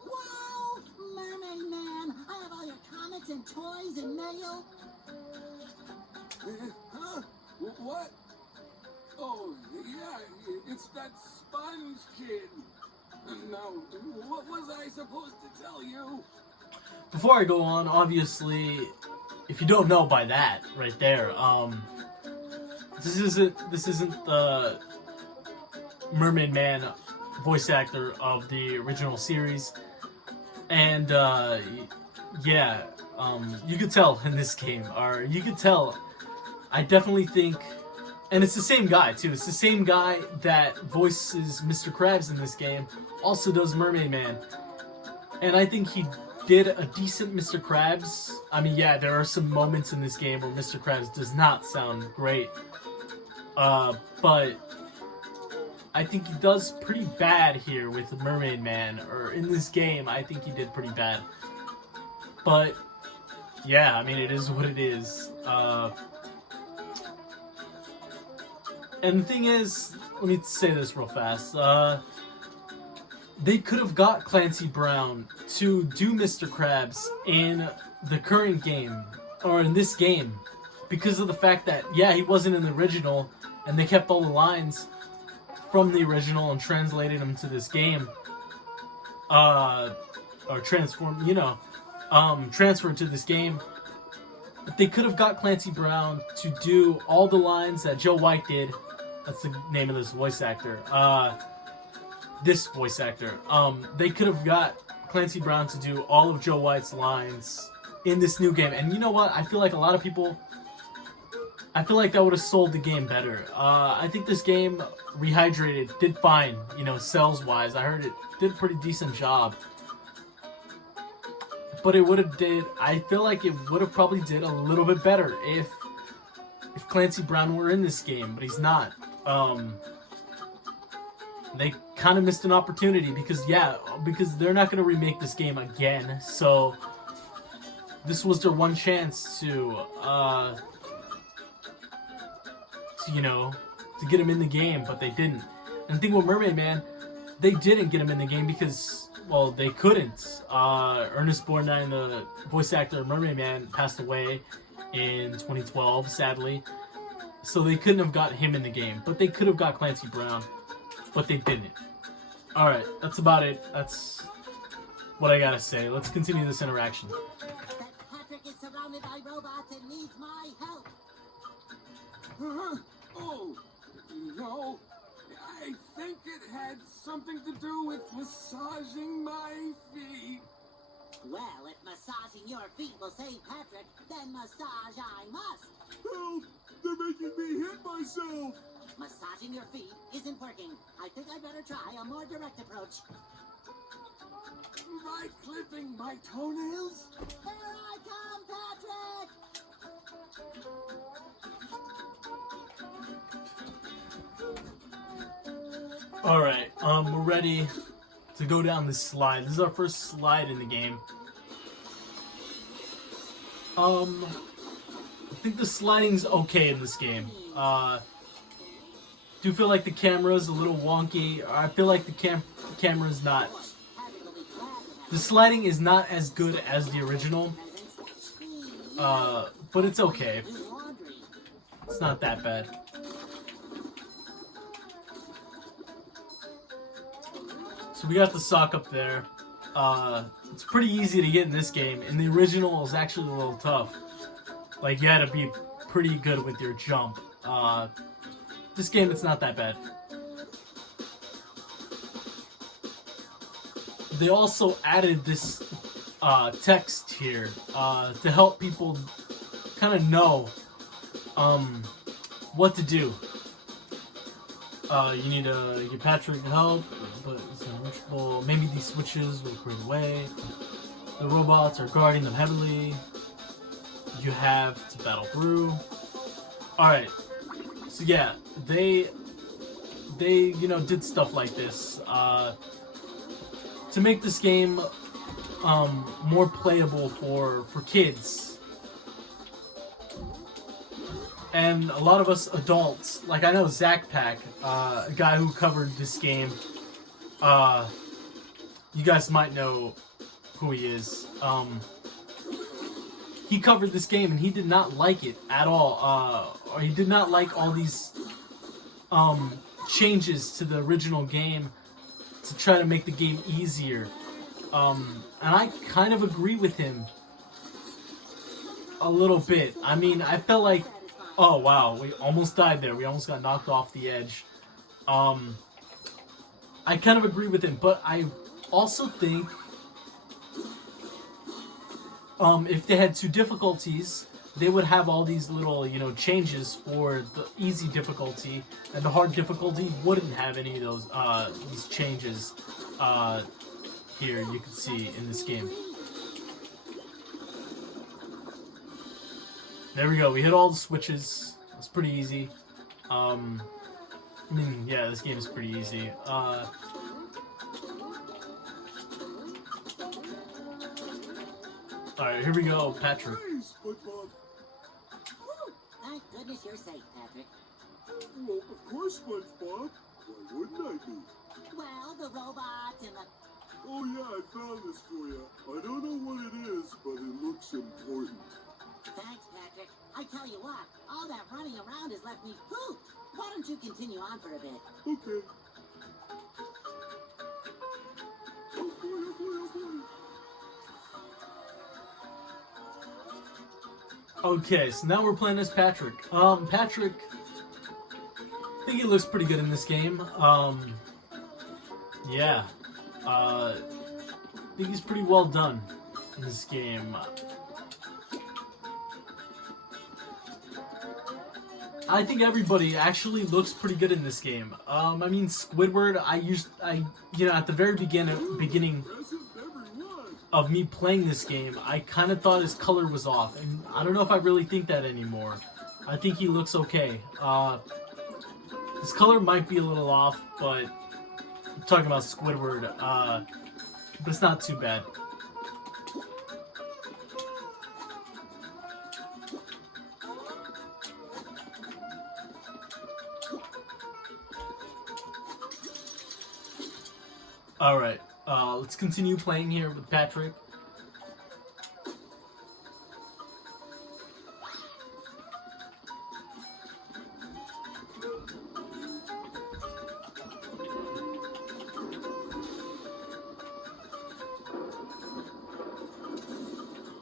Wow! Mermaid Man! I have all your comics and toys and mail. Huh? What? Oh, yeah, it's that Sponge Kid. Now, what was I supposed to tell you? Before I go on, obviously, if you don't know by that right there, this isn't the Mermaid Man voice actor of the original series, and yeah, you could tell in this game, or you could tell. I definitely think. And it's the same guy, too. It's the same guy that voices Mr. Krabs in this game. Also does Mermaid Man. And I think he did a decent Mr. Krabs. I mean, yeah, there are some moments in this game where Mr. Krabs does not sound great. But I think he does pretty bad here with Mermaid Man. Or in this game, I think he did pretty bad. But, yeah, I mean, it is what it is. And the thing is, let me say this real fast. They could have got Clancy Brown to do Mr. Krabs in the current game, or in this game, because of the fact that, yeah, he wasn't in the original, and they kept all the lines from the original and translated them to this game. Or transferred to this game. But they could have got Clancy Brown to do all the lines that Joe White did. That's the name of this voice actor. This voice actor. They could have got Clancy Brown to do all of Joe White's lines in this new game. And you know what? I feel like a lot of people... I feel like that would have sold the game better. I think this game, Rehydrated, did fine, you know, sales-wise. I heard it did a pretty decent job. But it would have did... I feel like it would have probably did a little bit better if Clancy Brown were in this game, but he's not. They kind of missed an opportunity because they're not going to remake this game again. So this was their one chance to get him in the game, but they didn't. And the thing with Mermaid Man, they didn't get him in the game because, well, they couldn't. Ernest Borgnine, the voice actor of Mermaid Man, passed away in 2012, sadly. So they couldn't have got him in the game. But they could have got Clancy Brown. But they didn't. Alright, that's about it. That's what I gotta say. Let's continue this interaction. That Patrick is surrounded by robots and needs my help. Oh, no. I think it had something to do with massaging my feet. Well, if massaging your feet will save Patrick, then massage I must. Help! They're making me hit myself! Massaging your feet isn't working. I think I better try a more direct approach. By clipping my toenails? Here I come, Patrick! Alright, we're ready to go down this slide. This is our first slide in the game. I think the sliding's okay in this game. Do feel like the camera's a little wonky. I feel like the camera's not... The sliding is not as good as the original. But it's okay. It's not that bad. So we got the sock up there. It's pretty easy to get in this game. And the original is actually a little tough. Like, you had to be pretty good with your jump. This game, it's not that bad. They also added this text here to help people kind of know what to do. You need to get Patrick help, but it's unreachable. Maybe these switches will create a way. The robots are guarding them heavily. You have to battle through. Alright. So yeah, they did stuff like this to make this game more playable for kids. And a lot of us adults, like I know Zach Pack, a guy who covered this game, you guys might know who he is. He covered this game and he did not like it at all. Or he did not like all these changes to the original game to try to make the game easier. And I kind of agree with him a little bit. I mean, I felt like, oh wow, we almost died there. We almost got knocked off the edge. I kind of agree with him, but I also think if they had two difficulties, they would have all these little, changes for the easy difficulty, and the hard difficulty wouldn't have any of those these changes. Here you can see in this game. There we go. We hit all the switches. It's pretty easy. I mean, yeah, this game is pretty easy. Alright, here we go, Patrick. Hey, SpongeBob. Thank goodness you're safe, Patrick. Well, of course, SpongeBob. Why wouldn't I be? Well, the robots and the... Oh yeah, I found this for you. I don't know what it is, but it looks important. Thanks, Patrick. I tell you what, all that running around has left me pooped. Why don't you continue on for a bit? Okay. Oh boy, oh boy, oh boy. Okay, so now we're playing as Patrick. Patrick, I think he looks pretty good in this game. Yeah. I think he's pretty well done in this game. I think everybody actually looks pretty good in this game. I mean, Squidward, at the very beginning of me playing this game, I kind of thought his color was off, and I don't know if I really think that anymore. I think he looks okay. His color might be a little off, but I'm talking about Squidward, but it's not too bad. Alright, let's continue playing here with Patrick.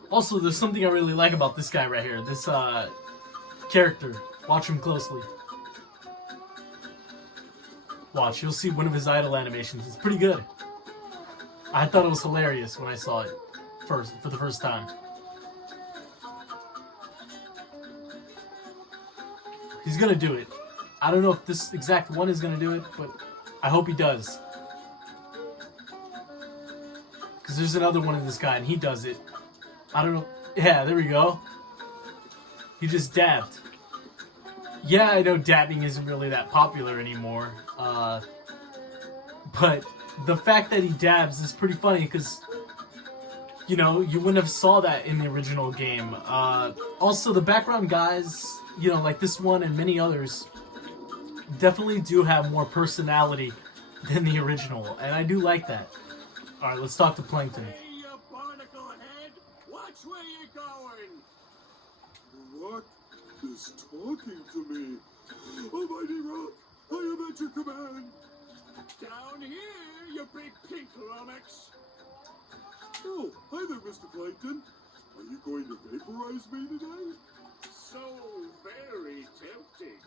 Also, there's something I really like about this guy right here. This character. Watch him closely. Watch, you'll see one of his idle animations. It's pretty good. I thought it was hilarious when I saw it for the first time. He's gonna do it. I don't know if this exact one is gonna do it, but I hope he does. Because there's another one of this guy, and he does it. I don't know. Yeah, there we go. He just dabbed. Yeah, I know dabbing isn't really that popular anymore. But the fact that he dabs is pretty funny because, you wouldn't have saw that in the original game. Also, the background guys, like this one and many others, definitely do have more personality than the original, and I do like that. Alright, let's talk to Plankton. Hey, you barnacle head! Watch where you're going! The rock is talking to me. Almighty Rock, I am at your command. Down here, you big pink lummox! Oh, hi there, Mr. Plankton. Are you going to vaporize me today? So very tempting.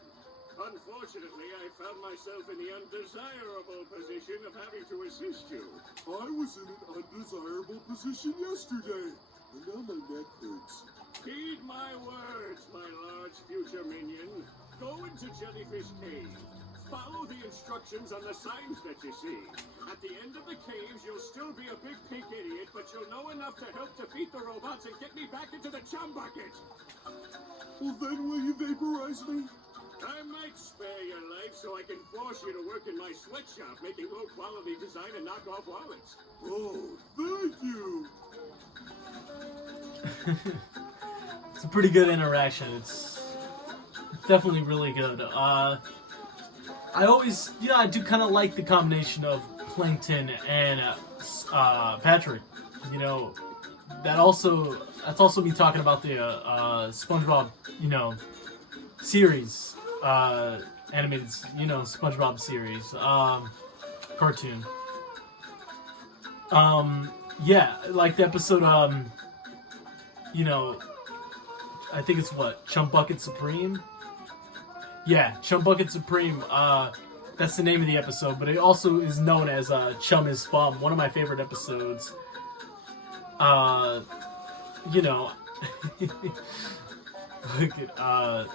Unfortunately, I found myself in the undesirable position of having to assist you. I was in an undesirable position yesterday, and now my neck hurts. Heed my words, my large future minion. Go into Jellyfish Cave. Follow the instructions on the signs that you see. At the end of the caves, you'll still be a big pink idiot, but you'll know enough to help defeat the robots and get me back into the chum bucket. Well, then will you vaporize me? I might spare your life so I can force you to work in my sweatshop, making low-quality design and knockoff wallets. Oh, thank you. It's a pretty good interaction. It's definitely really good. I always, I do kind of like the combination of Plankton and Patrick. That's also me talking about the SpongeBob, series, animated, SpongeBob series, cartoon. Yeah, like the episode, I think it's Chum Bucket Supreme? Yeah, Chum Bucket Supreme, that's the name of the episode, but it also is known as Chum is Fun, one of my favorite episodes. Look at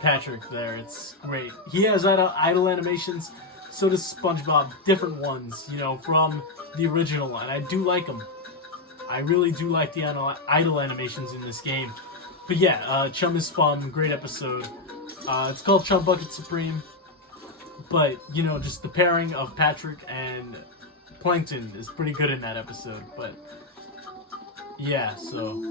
Patrick there, it's great. He has idle animations, so does SpongeBob, different ones, from the original, and I do like them. I really do like the idle animations in this game. But yeah, Chum is Fun, great episode. It's called Chum Bucket Supreme, but, just the pairing of Patrick and Plankton is pretty good in that episode, but yeah, so...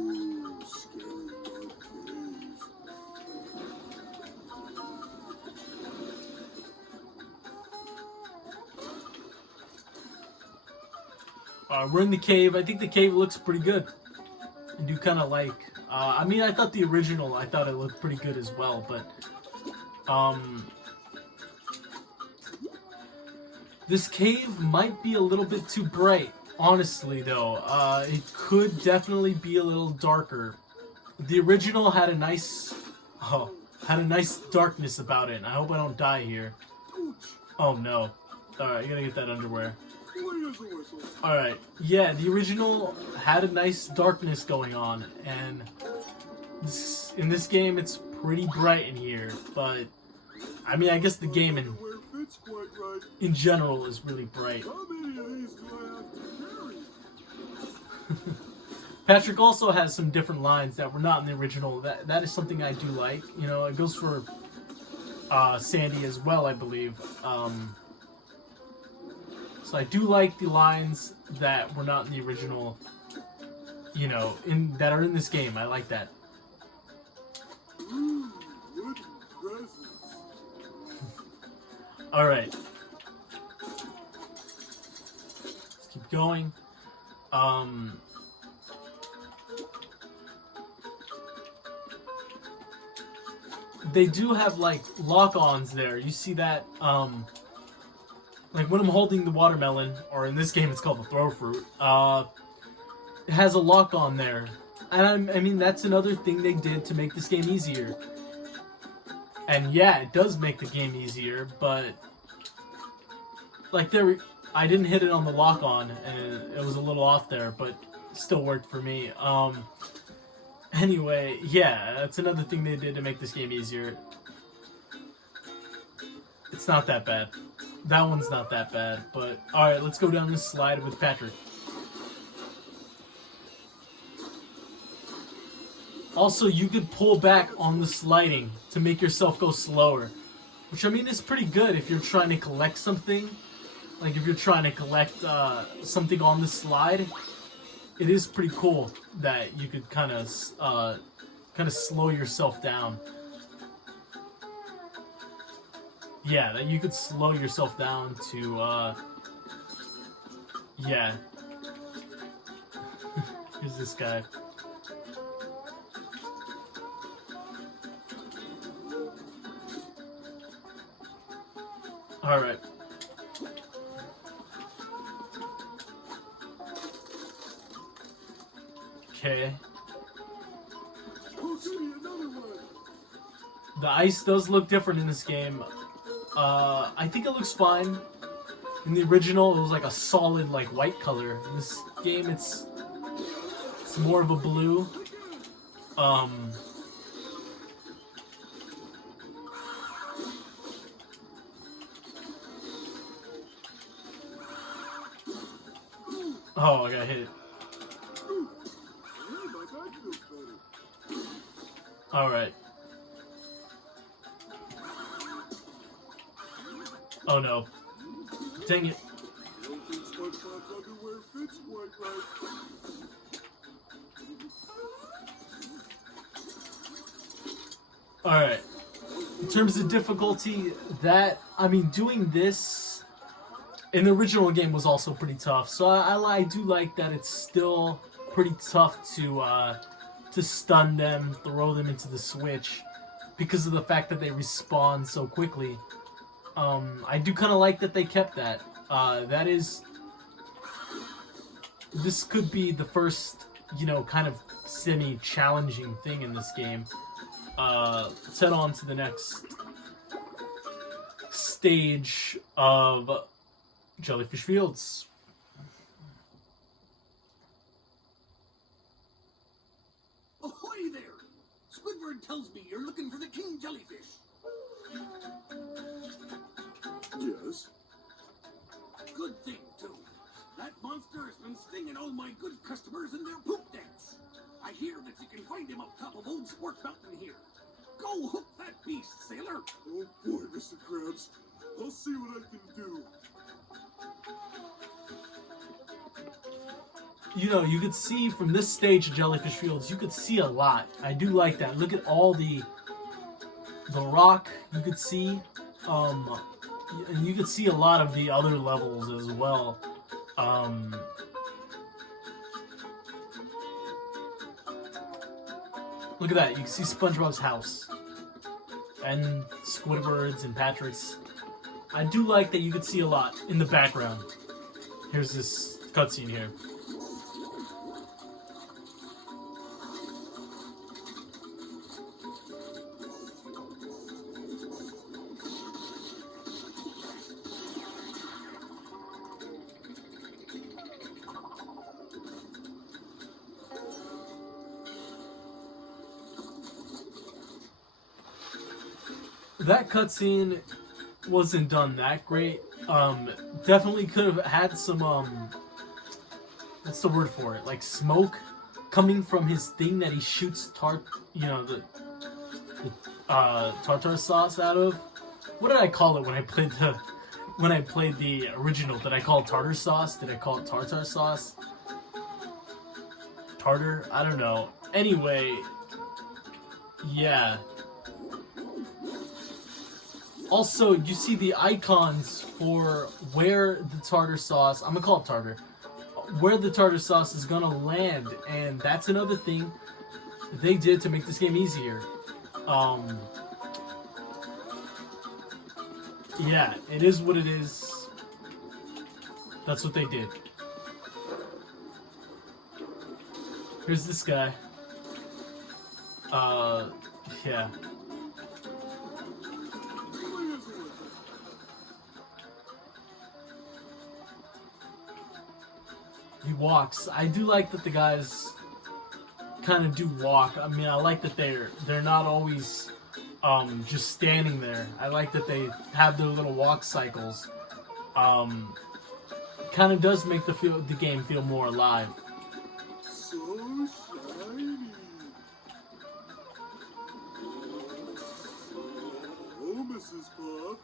we're in the cave. I think the cave looks pretty good. I do kind of like... I thought the original, it looked pretty good as well, but... this cave might be a little bit too bright, honestly, though. It could definitely be a little darker. The original had a nice... had a nice darkness about it, and I hope I don't die here. Oh, no. Alright, I gotta get that underwear. Alright, yeah, the original had a nice darkness going on, and in this game it's pretty bright in here, but I guess the game in general is really bright. Patrick also has some different lines that were not in the original. That is something I do like. It goes for Sandy as well, I believe. So I do like the lines that were not in the original, that are in this game. I like that. Alright. Let's keep going. They do have, lock-ons there. You see that, when I'm holding the watermelon, or in this game it's called the throw fruit, it has a lock-on there. And that's another thing they did to make this game easier. And yeah, it does make the game easier, but... I didn't hit it on the lock-on, and it was a little off there, but it still worked for me. Anyway, yeah, that's another thing they did to make this game easier. It's not that bad. That one's not that bad, but... Alright, let's go down this slide with Patrick. Also, you could pull back on the sliding to make yourself go slower. Which, is pretty good if you're trying to collect something. Like, if you're trying to collect something on the slide. It is pretty cool that you could kind of slow yourself down. Yeah, that you could slow yourself down to, yeah. Here's this guy. Alright. Okay. Oh, see, another one. The ice does look different in this game. I think it looks fine. In the original, it was like a solid, like, white color. In this game, it's more of a blue. Oh, I got hit. Yeah, my back feels better. Alright. Oh no. Dang it. I don't think SpongeBob's underwear fits quite right. Alright. In terms of difficulty, doing this in the original game was also pretty tough. So I do like that it's still pretty tough to stun them, throw them into the switch, because of the fact that they respawn so quickly. I do kind of like that they kept that. This could be the first, kind of semi-challenging thing in this game. Let's head on to the next stage of Jellyfish Fields. Ahoy there! Squidward tells me you're looking for the king jellyfish. Yes. Good thing, too. That monster has been stinging all my good customers in their poop decks. I hear that you can find him up top of Old Sport Mountain here. Go hook that beast, sailor. Oh boy, Mr. Krabs. I'll see what I can do. You could see from this stage of Jellyfish Fields, you could see a lot. I do like that. Look at all the rock you could see. And you could see a lot of the other levels as well. Look at that. You can see SpongeBob's house. And Squidward's and Patrick's. I do like that you could see a lot in the background. Here's this cutscene here. That cutscene wasn't done that great. Definitely could have had some, what's the word for it? Like smoke coming from his thing that he shoots the tartar sauce out of. What did I call it when I played the original? Did I call it tartar sauce? Did I call it tartar sauce? Tartar? I don't know. Anyway, yeah. Also, you see the icons for where the tartar sauce, I'm gonna call it tartar, where the tartar sauce is gonna land, and that's another thing they did to make this game easier. Yeah, it is what it is. That's what they did. Here's this guy. Yeah. He walks. I do like that the guys kind of do walk. I mean, I like that they're not always just standing there. I like that they have their little walk cycles. Kind of does make the game feel more alive. So shiny. Oh, Mrs. Puff.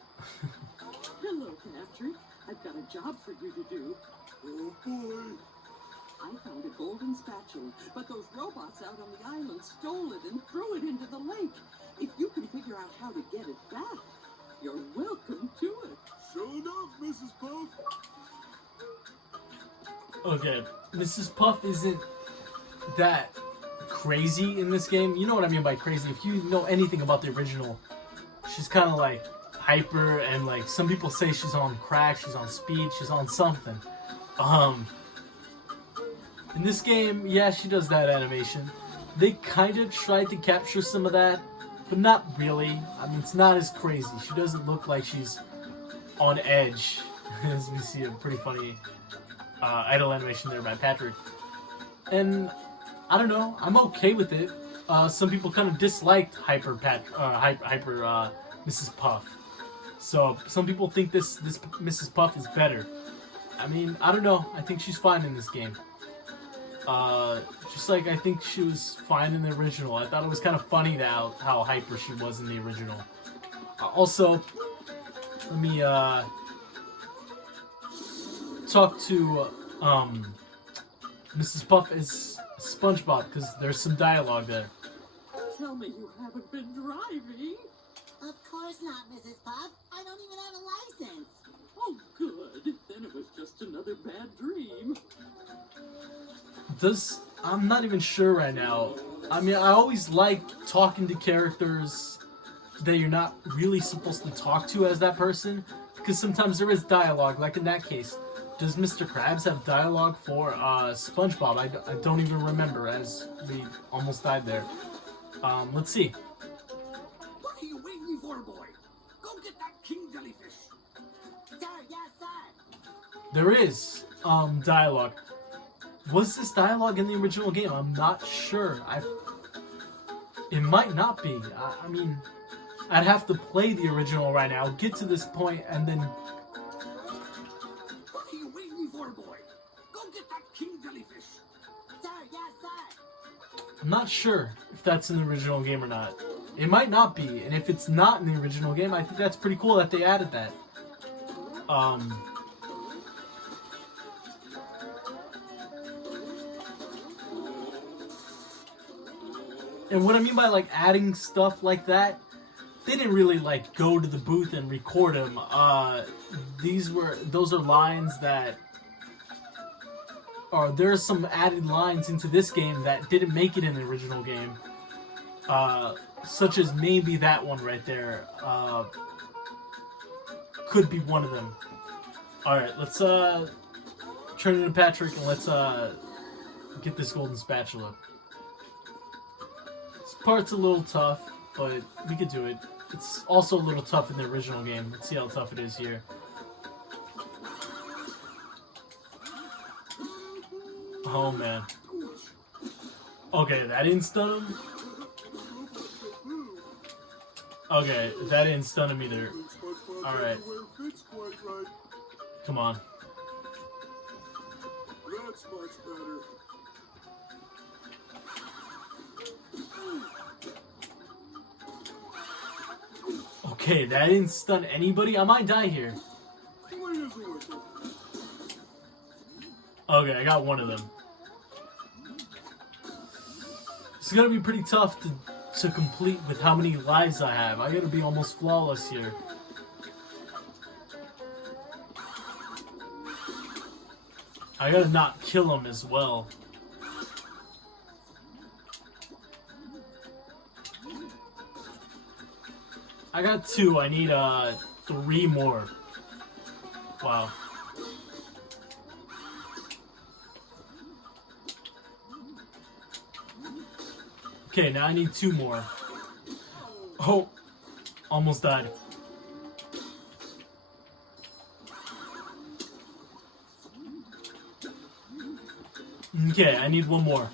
Hello, Patrick. I've got a job for you to do. Oh boy. I found a golden spatula, but those robots out on the island stole it and threw it into the lake. If you can figure out how to get it back, you're welcome to it. Sure enough, Mrs. Puff. Okay, Mrs. Puff isn't that crazy in this game. You know what I mean by crazy. If you know anything about the original, she's kind of like hyper, and like some people say she's on crack, she's on speed, she's on something. In this game, yeah, she does that animation. They kind of tried to capture some of that, but not really. I mean, it's not as crazy. She doesn't look like she's on edge. As we see a pretty funny idle animation there by Patrick. And I don't know, I'm okay with it. Some people kind of disliked Hyper Mrs. Puff. So some people think this Mrs. Puff is better. I mean, I don't know. I think she's fine in this game. Just like I think she was fine in the original. I thought it was kind of funny how hyper she was in the original. Also, let me talk to Mrs. Puff as SpongeBob because there's some dialogue there. Tell me you haven't been driving. Of course not, Mrs. Puff. I don't even have a license. Oh, good. Then it was just another bad dream. I'm not even sure right now. I mean, I always like talking to characters that you're not really supposed to talk to as that person, because sometimes there is dialogue, like in that case. Does Mr. Krabs have dialogue for SpongeBob? I don't even remember, as we almost died there. Let's see. What are you waiting for, boy? Go get that king jellyfish. Sir, yes, sir. There is dialogue. Was this dialogue in the original game? I'm not sure. It might not be. I mean, I'd have to play the original right now, get to this point, and then... What are you waiting for, boy? Go get that king jellyfish. Sir, yes, sir. I'm not sure if that's in the original game or not. It might not be, and if it's not in the original game, I think that's pretty cool that they added that. And what I mean by like adding stuff like that, they didn't really like go to the booth and record them. Those are lines that there's some added lines into this game that didn't make it in the original game. Such as maybe that one right there. Could be one of them. Alright, let's turn into Patrick and let's get this golden spatula. This part's a little tough, but we could do it. It's also a little tough in the original game. Let's see how tough it is here. Oh man. Okay, that didn't stun him. Okay, that didn't stun him either. Alright. Come on. That's much better. Okay, that didn't stun anybody. I might die here. Okay, I got one of them. It's gonna be pretty tough to complete with how many lives I have. I gotta be almost flawless here. I gotta not kill him as well. I got 2. I need 3 more. Wow. Okay, now I need 2 more. Oh, almost died. Okay, I need 1 more.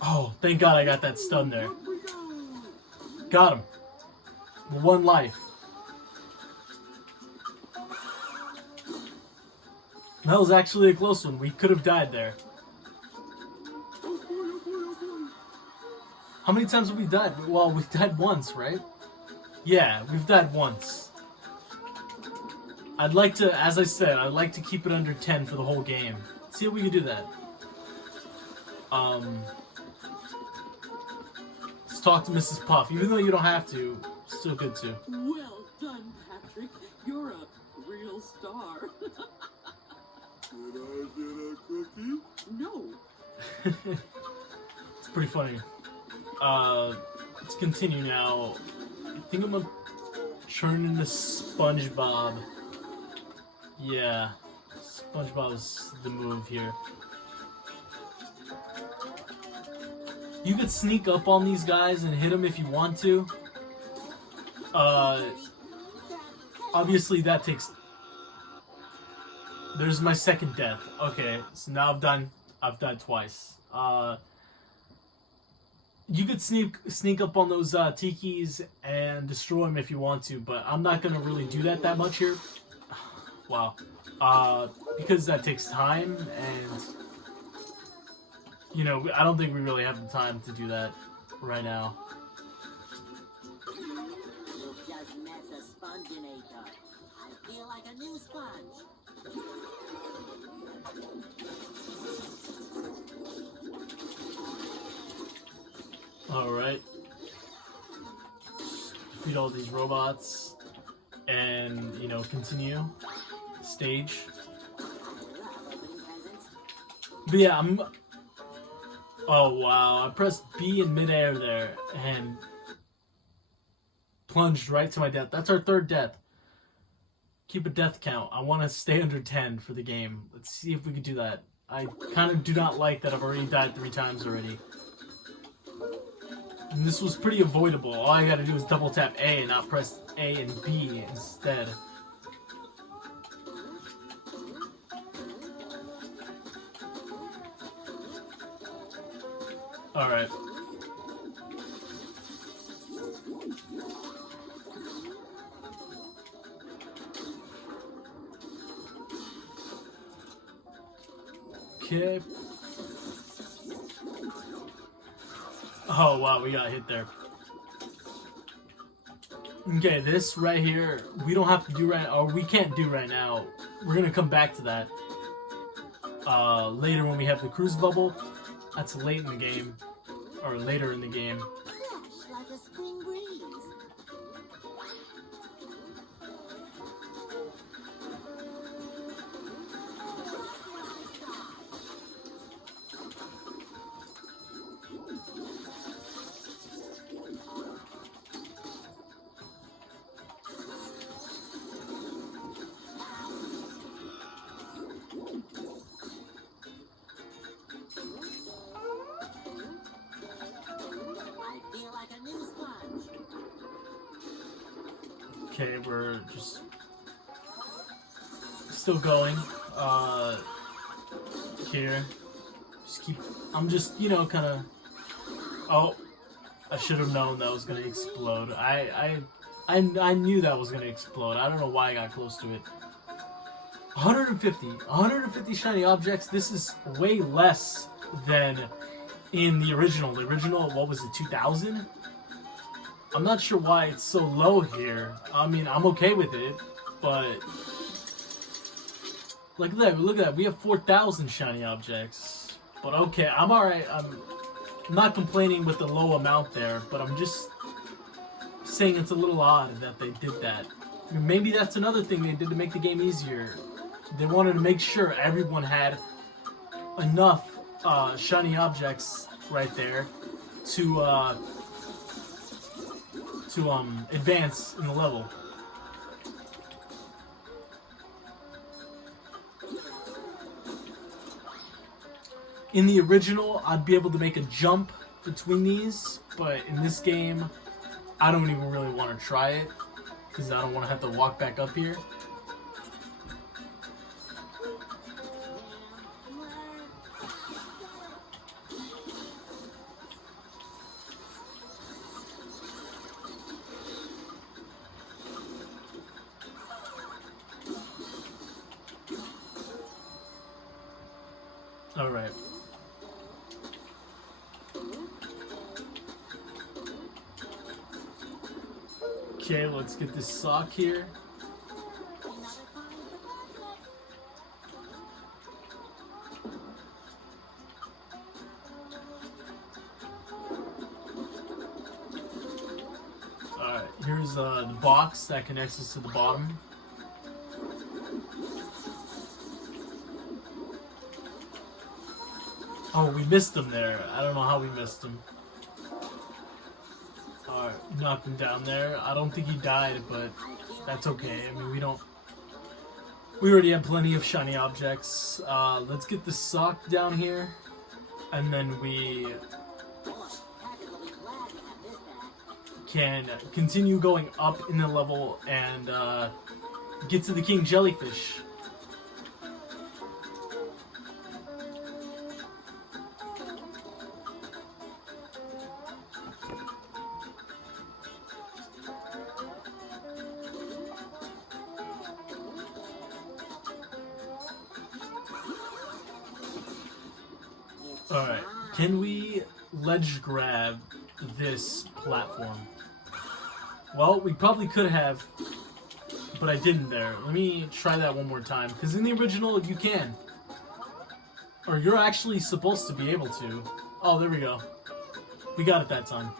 Oh, thank God I got that stun there. Got him. 1 life. That was actually a close one. We could have died there. How many times have we died? Well, we've died once, right? Yeah, we've died once. I'd like to, as I said, I'd like to keep it under 10 for the whole game. See if we can do that. Let's talk to Mrs. Puff. Even though you don't have to, still good to. Well done, Patrick. You're a real star. Did I get a cookie? No. It's pretty funny. Let's continue now. I think I'm gonna turn into SpongeBob. Yeah, SpongeBob's the move here. You could sneak up on these guys and hit them if you want to. Obviously that takes... There's my second death. Okay, so now I've died twice. You could sneak up on those tikis and destroy them if you want to, but I'm not gonna really do that much here. Wow. Because that takes time, and you know, I don't think we really have the time to do that right now. You've just met the Sponginator. I feel like a new sponge. Alright. Defeat all these robots and, you know, continue. Stage. But yeah, oh wow, I pressed B in midair there and plunged right to my death. That's our third death. Keep a death count. I want to stay under 10 for the game. Let's see if we can do that. I kind of do not like that I've already died 3 times already. And this was pretty avoidable. All I gotta do is double tap A and not press A and B instead. Alright. Okay. Oh wow, we got hit there. Okay, this right here, we don't have to do right, or we can't do right now. We're gonna come back to that later when we have the cruise bubble. That's late in the game, or later in the game. Fresh like a spring breeze. Okay, we're just still going. Here. Just keep... I'm just, you know, kind of... Oh, I should have known that was going to explode. I knew that was going to explode. I don't know why I got close to it. 150 shiny objects. This is way less than in the original. The original, what was it, 2000? I'm not sure why it's so low here. I mean, I'm okay with it, but like look at that. We have 4,000 shiny objects. But okay, I'm alright. I'm not complaining with the low amount there, but I'm just saying it's a little odd that they did that. I mean, maybe that's another thing they did to make the game easier. They wanted to make sure everyone had enough shiny objects right there to advance in the level. In the original, I'd be able to make a jump between these, but in this game, I don't even really want to try it because I don't want to have to walk back up here. Alright. Okay, let's get this sock here. Alright, here's the box that connects us to the bottom. Oh, we missed him there. I don't know how we missed him. Alright, knocked him down there. I don't think he died, but that's okay. I mean, we already have plenty of shiny objects. Let's get the sock down here. And then we can continue going up in the level and get to the King Jellyfish. Alright, can we ledge grab this platform? Well, we probably could have, but I didn't there. Let me try that one more time, because in the original, you can. Or you're actually supposed to be able to. Oh, there we go. We got it that time.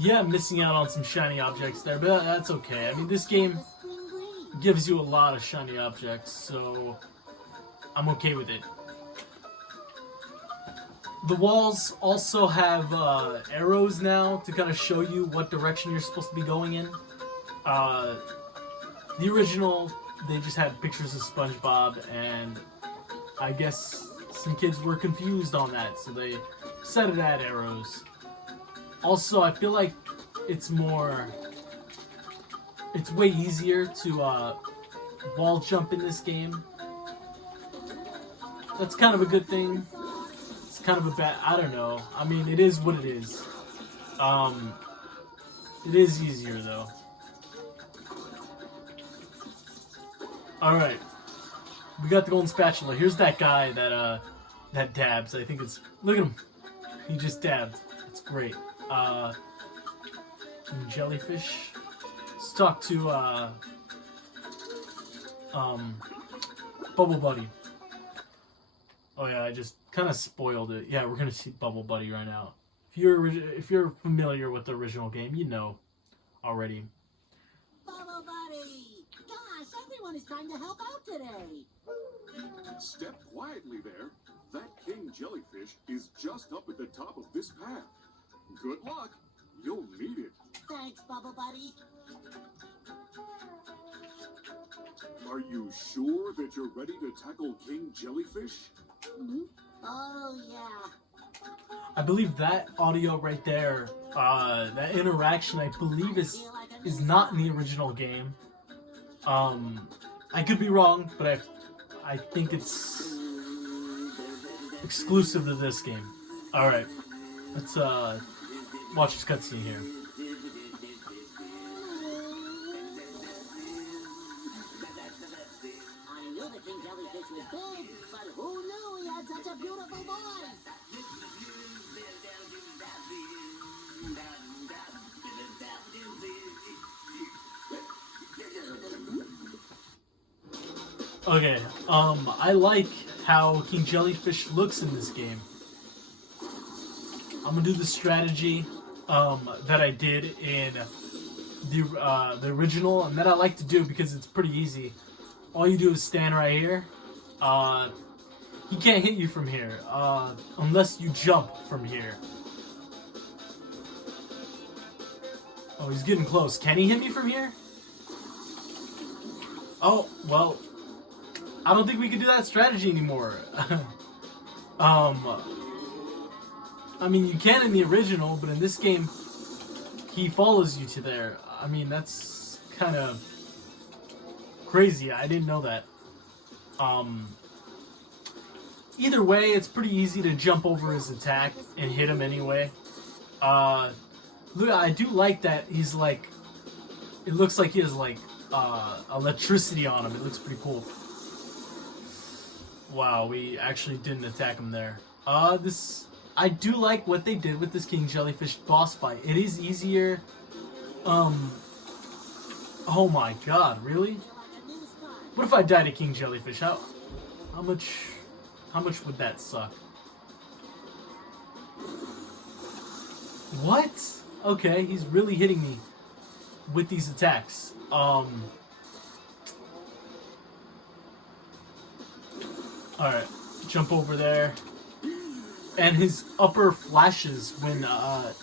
Yeah, I'm missing out on some shiny objects there, but that's okay. I mean, this game gives you a lot of shiny objects, so I'm okay with it. The walls also have arrows now to kind of show you what direction you're supposed to be going in. The original, they just had pictures of SpongeBob, and I guess some kids were confused on that, so they set it at arrows. Also, I feel like it's way easier to wall jump in this game. That's kind of a good thing. It's kind of a bad, I don't know. I mean, it is what it is. It is easier though. Alright. We got the golden spatula. Here's that guy that dabs. I think it's, look at him. He just dabbed. It's great. Jellyfish. Let's talk to Bubble Buddy. Oh yeah, I just kind of spoiled it. Yeah, we're gonna see Bubble Buddy right now. If you're familiar with the original game, you know already. Bubble Buddy! Gosh, everyone is trying to help out today. Step quietly there. That king jellyfish is just up at the top of this path. Good luck. You'll need it. Thanks, Bubble Buddy. Are you sure that you're ready to tackle King Jellyfish? Oh, yeah. I believe that audio right there, that interaction, I believe is not in the original game. I could be wrong, but I think it's exclusive to this game. Alright, let's watch this cutscene here. I knew the King Jellyfish was big, but who knew he had such a beautiful voice? Okay, I like how King Jellyfish looks in this game. I'm gonna do the strategy that I did in the original, and that I like to do because it's pretty easy. All you do is stand right here. He can't hit you from here unless you jump from here. Oh, he's getting close. Can he hit me from here? Oh, well, I don't think we can do that strategy anymore. I mean, you can in the original, but in this game, he follows you to there. I mean, that's kind of crazy. I didn't know that. Either way, it's pretty easy to jump over his attack and hit him anyway. Look, I do like that he's like, it looks like he has like electricity on him. It looks pretty cool. Wow, we actually didn't attack him there. I do like what they did with this King Jellyfish boss fight. It is easier. Oh my god, really? What if I died to King Jellyfish? How much would that suck? What? Okay, he's really hitting me with these attacks. Alright, jump over there. And his upper flashes when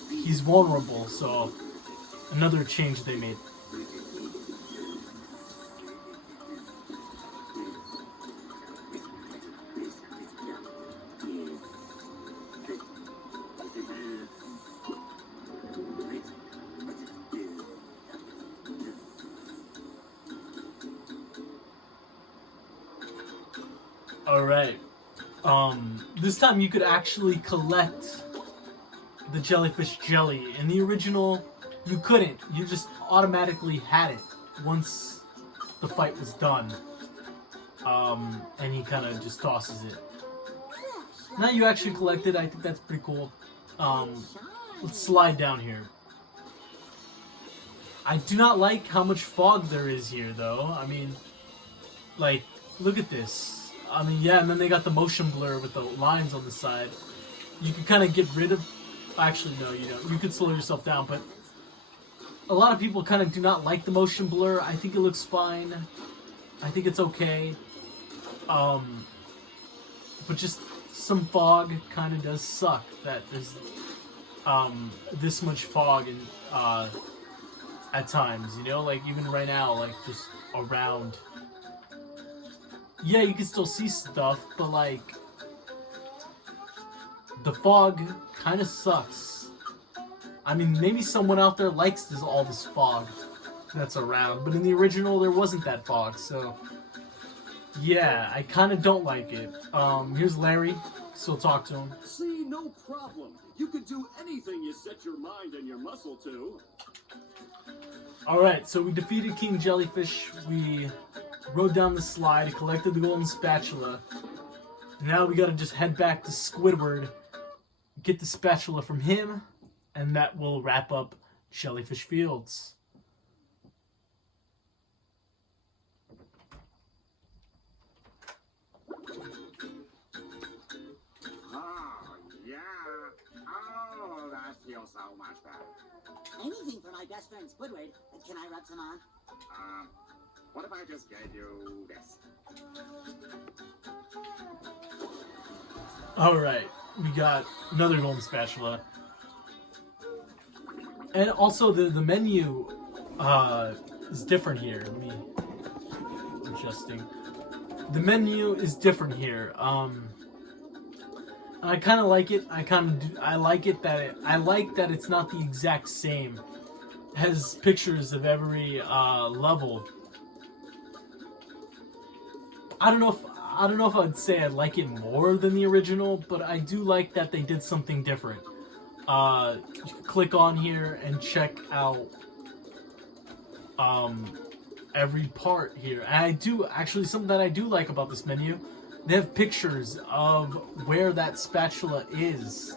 he's vulnerable, so another change they made. Alright. This time you could actually collect the jellyfish jelly. In the original, you couldn't. You just automatically had it once the fight was done. And he kind of just tosses it. Now you actually collect it. I think that's pretty cool. Let's slide down here. I do not like how much fog there is here, though. I mean, like, look at this. I mean, yeah, and then they got the motion blur with the lines on the side. You can kind of get rid of... Actually, no, you don't. You could slow yourself down, but a lot of people kind of do not like the motion blur. I think it looks fine. I think it's okay. But just some fog kind of does suck that there's this much fog in at times, you know, like even right now, like just around. Yeah, you can still see stuff, but like the fog kind of sucks. I mean, maybe someone out there likes all this fog that's around, but in the original there wasn't that fog, so yeah, I kind of don't like it. Here's Larry, so talk to him. See, no problem. You could do anything you set your mind and your muscle to. Alright, so we defeated King Jellyfish, we rode down the slide, collected the golden spatula. Now we gotta just head back to Squidward, get the spatula from him, and that will wrap up Jellyfish Fields. Oh, yeah. Oh, that feels so much better. Anything for my best friend Squidward. Can I rub some on? What if I just gave you this? Alright, we got another golden spatula. And also the menu is different here. Let me adjusting. The menu is different here. I kind of like it. I like it that I like that it's not the exact same. It has pictures of every level. I don't know if I'd say I like it more than the original, but I do like that they did something different. You can click on here and check out every part here. And I do actually, something that I do like about this menu, they have pictures of where that spatula is.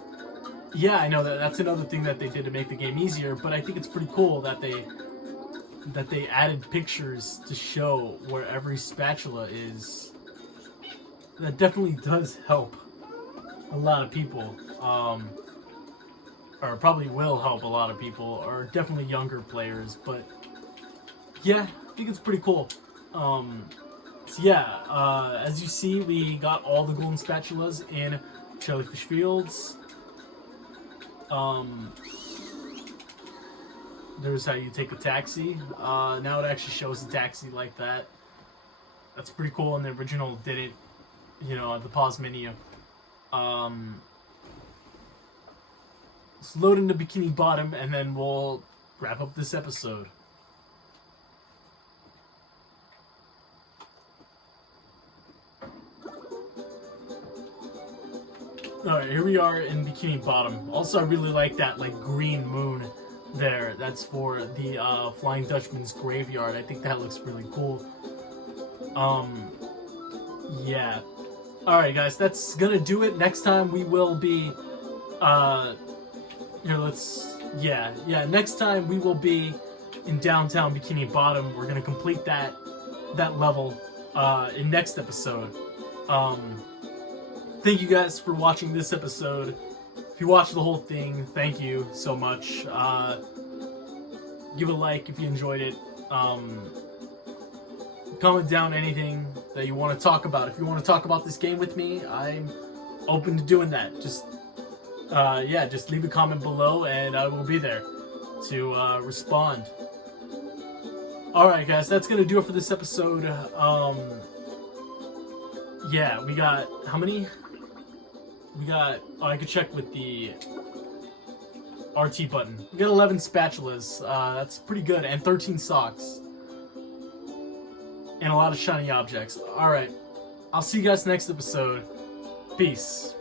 Yeah, I know that's another thing that they did to make the game easier, but I think it's pretty cool that they added pictures to show where every spatula is. That definitely does help a lot of people. Or probably will help a lot of people, or definitely younger players, but yeah, I think it's pretty cool. So yeah, as you see, we got all the golden spatulas in Jellyfish Fields. There's how you take a taxi. Now it actually shows the taxi like that. That's pretty cool, and the original didn't, you know, at the pause menu. Let's load into Bikini Bottom, and then we'll wrap up this episode. Alright, here we are in Bikini Bottom. Also, I really like that, like, green moon there. That's for the Flying Dutchman's graveyard. I think that looks really cool. Yeah. Alright, guys, that's gonna do it. Next time we will be, next time we will be in downtown Bikini Bottom. We're gonna complete that level in next episode. Thank you guys for watching this episode. If you watched the whole thing, thank you so much. Give a like if you enjoyed it. Comment down anything that you want to talk about. If you want to talk about this game with me, I'm open to doing that. Just leave a comment below and I will be there to respond. Alright guys, that's going to do it for this episode. Yeah, we got, how many? We got, I could check with the RT button. We got 11 spatulas, that's pretty good, and 13 socks. And a lot of shiny objects. Alright, I'll see you guys next episode. Peace.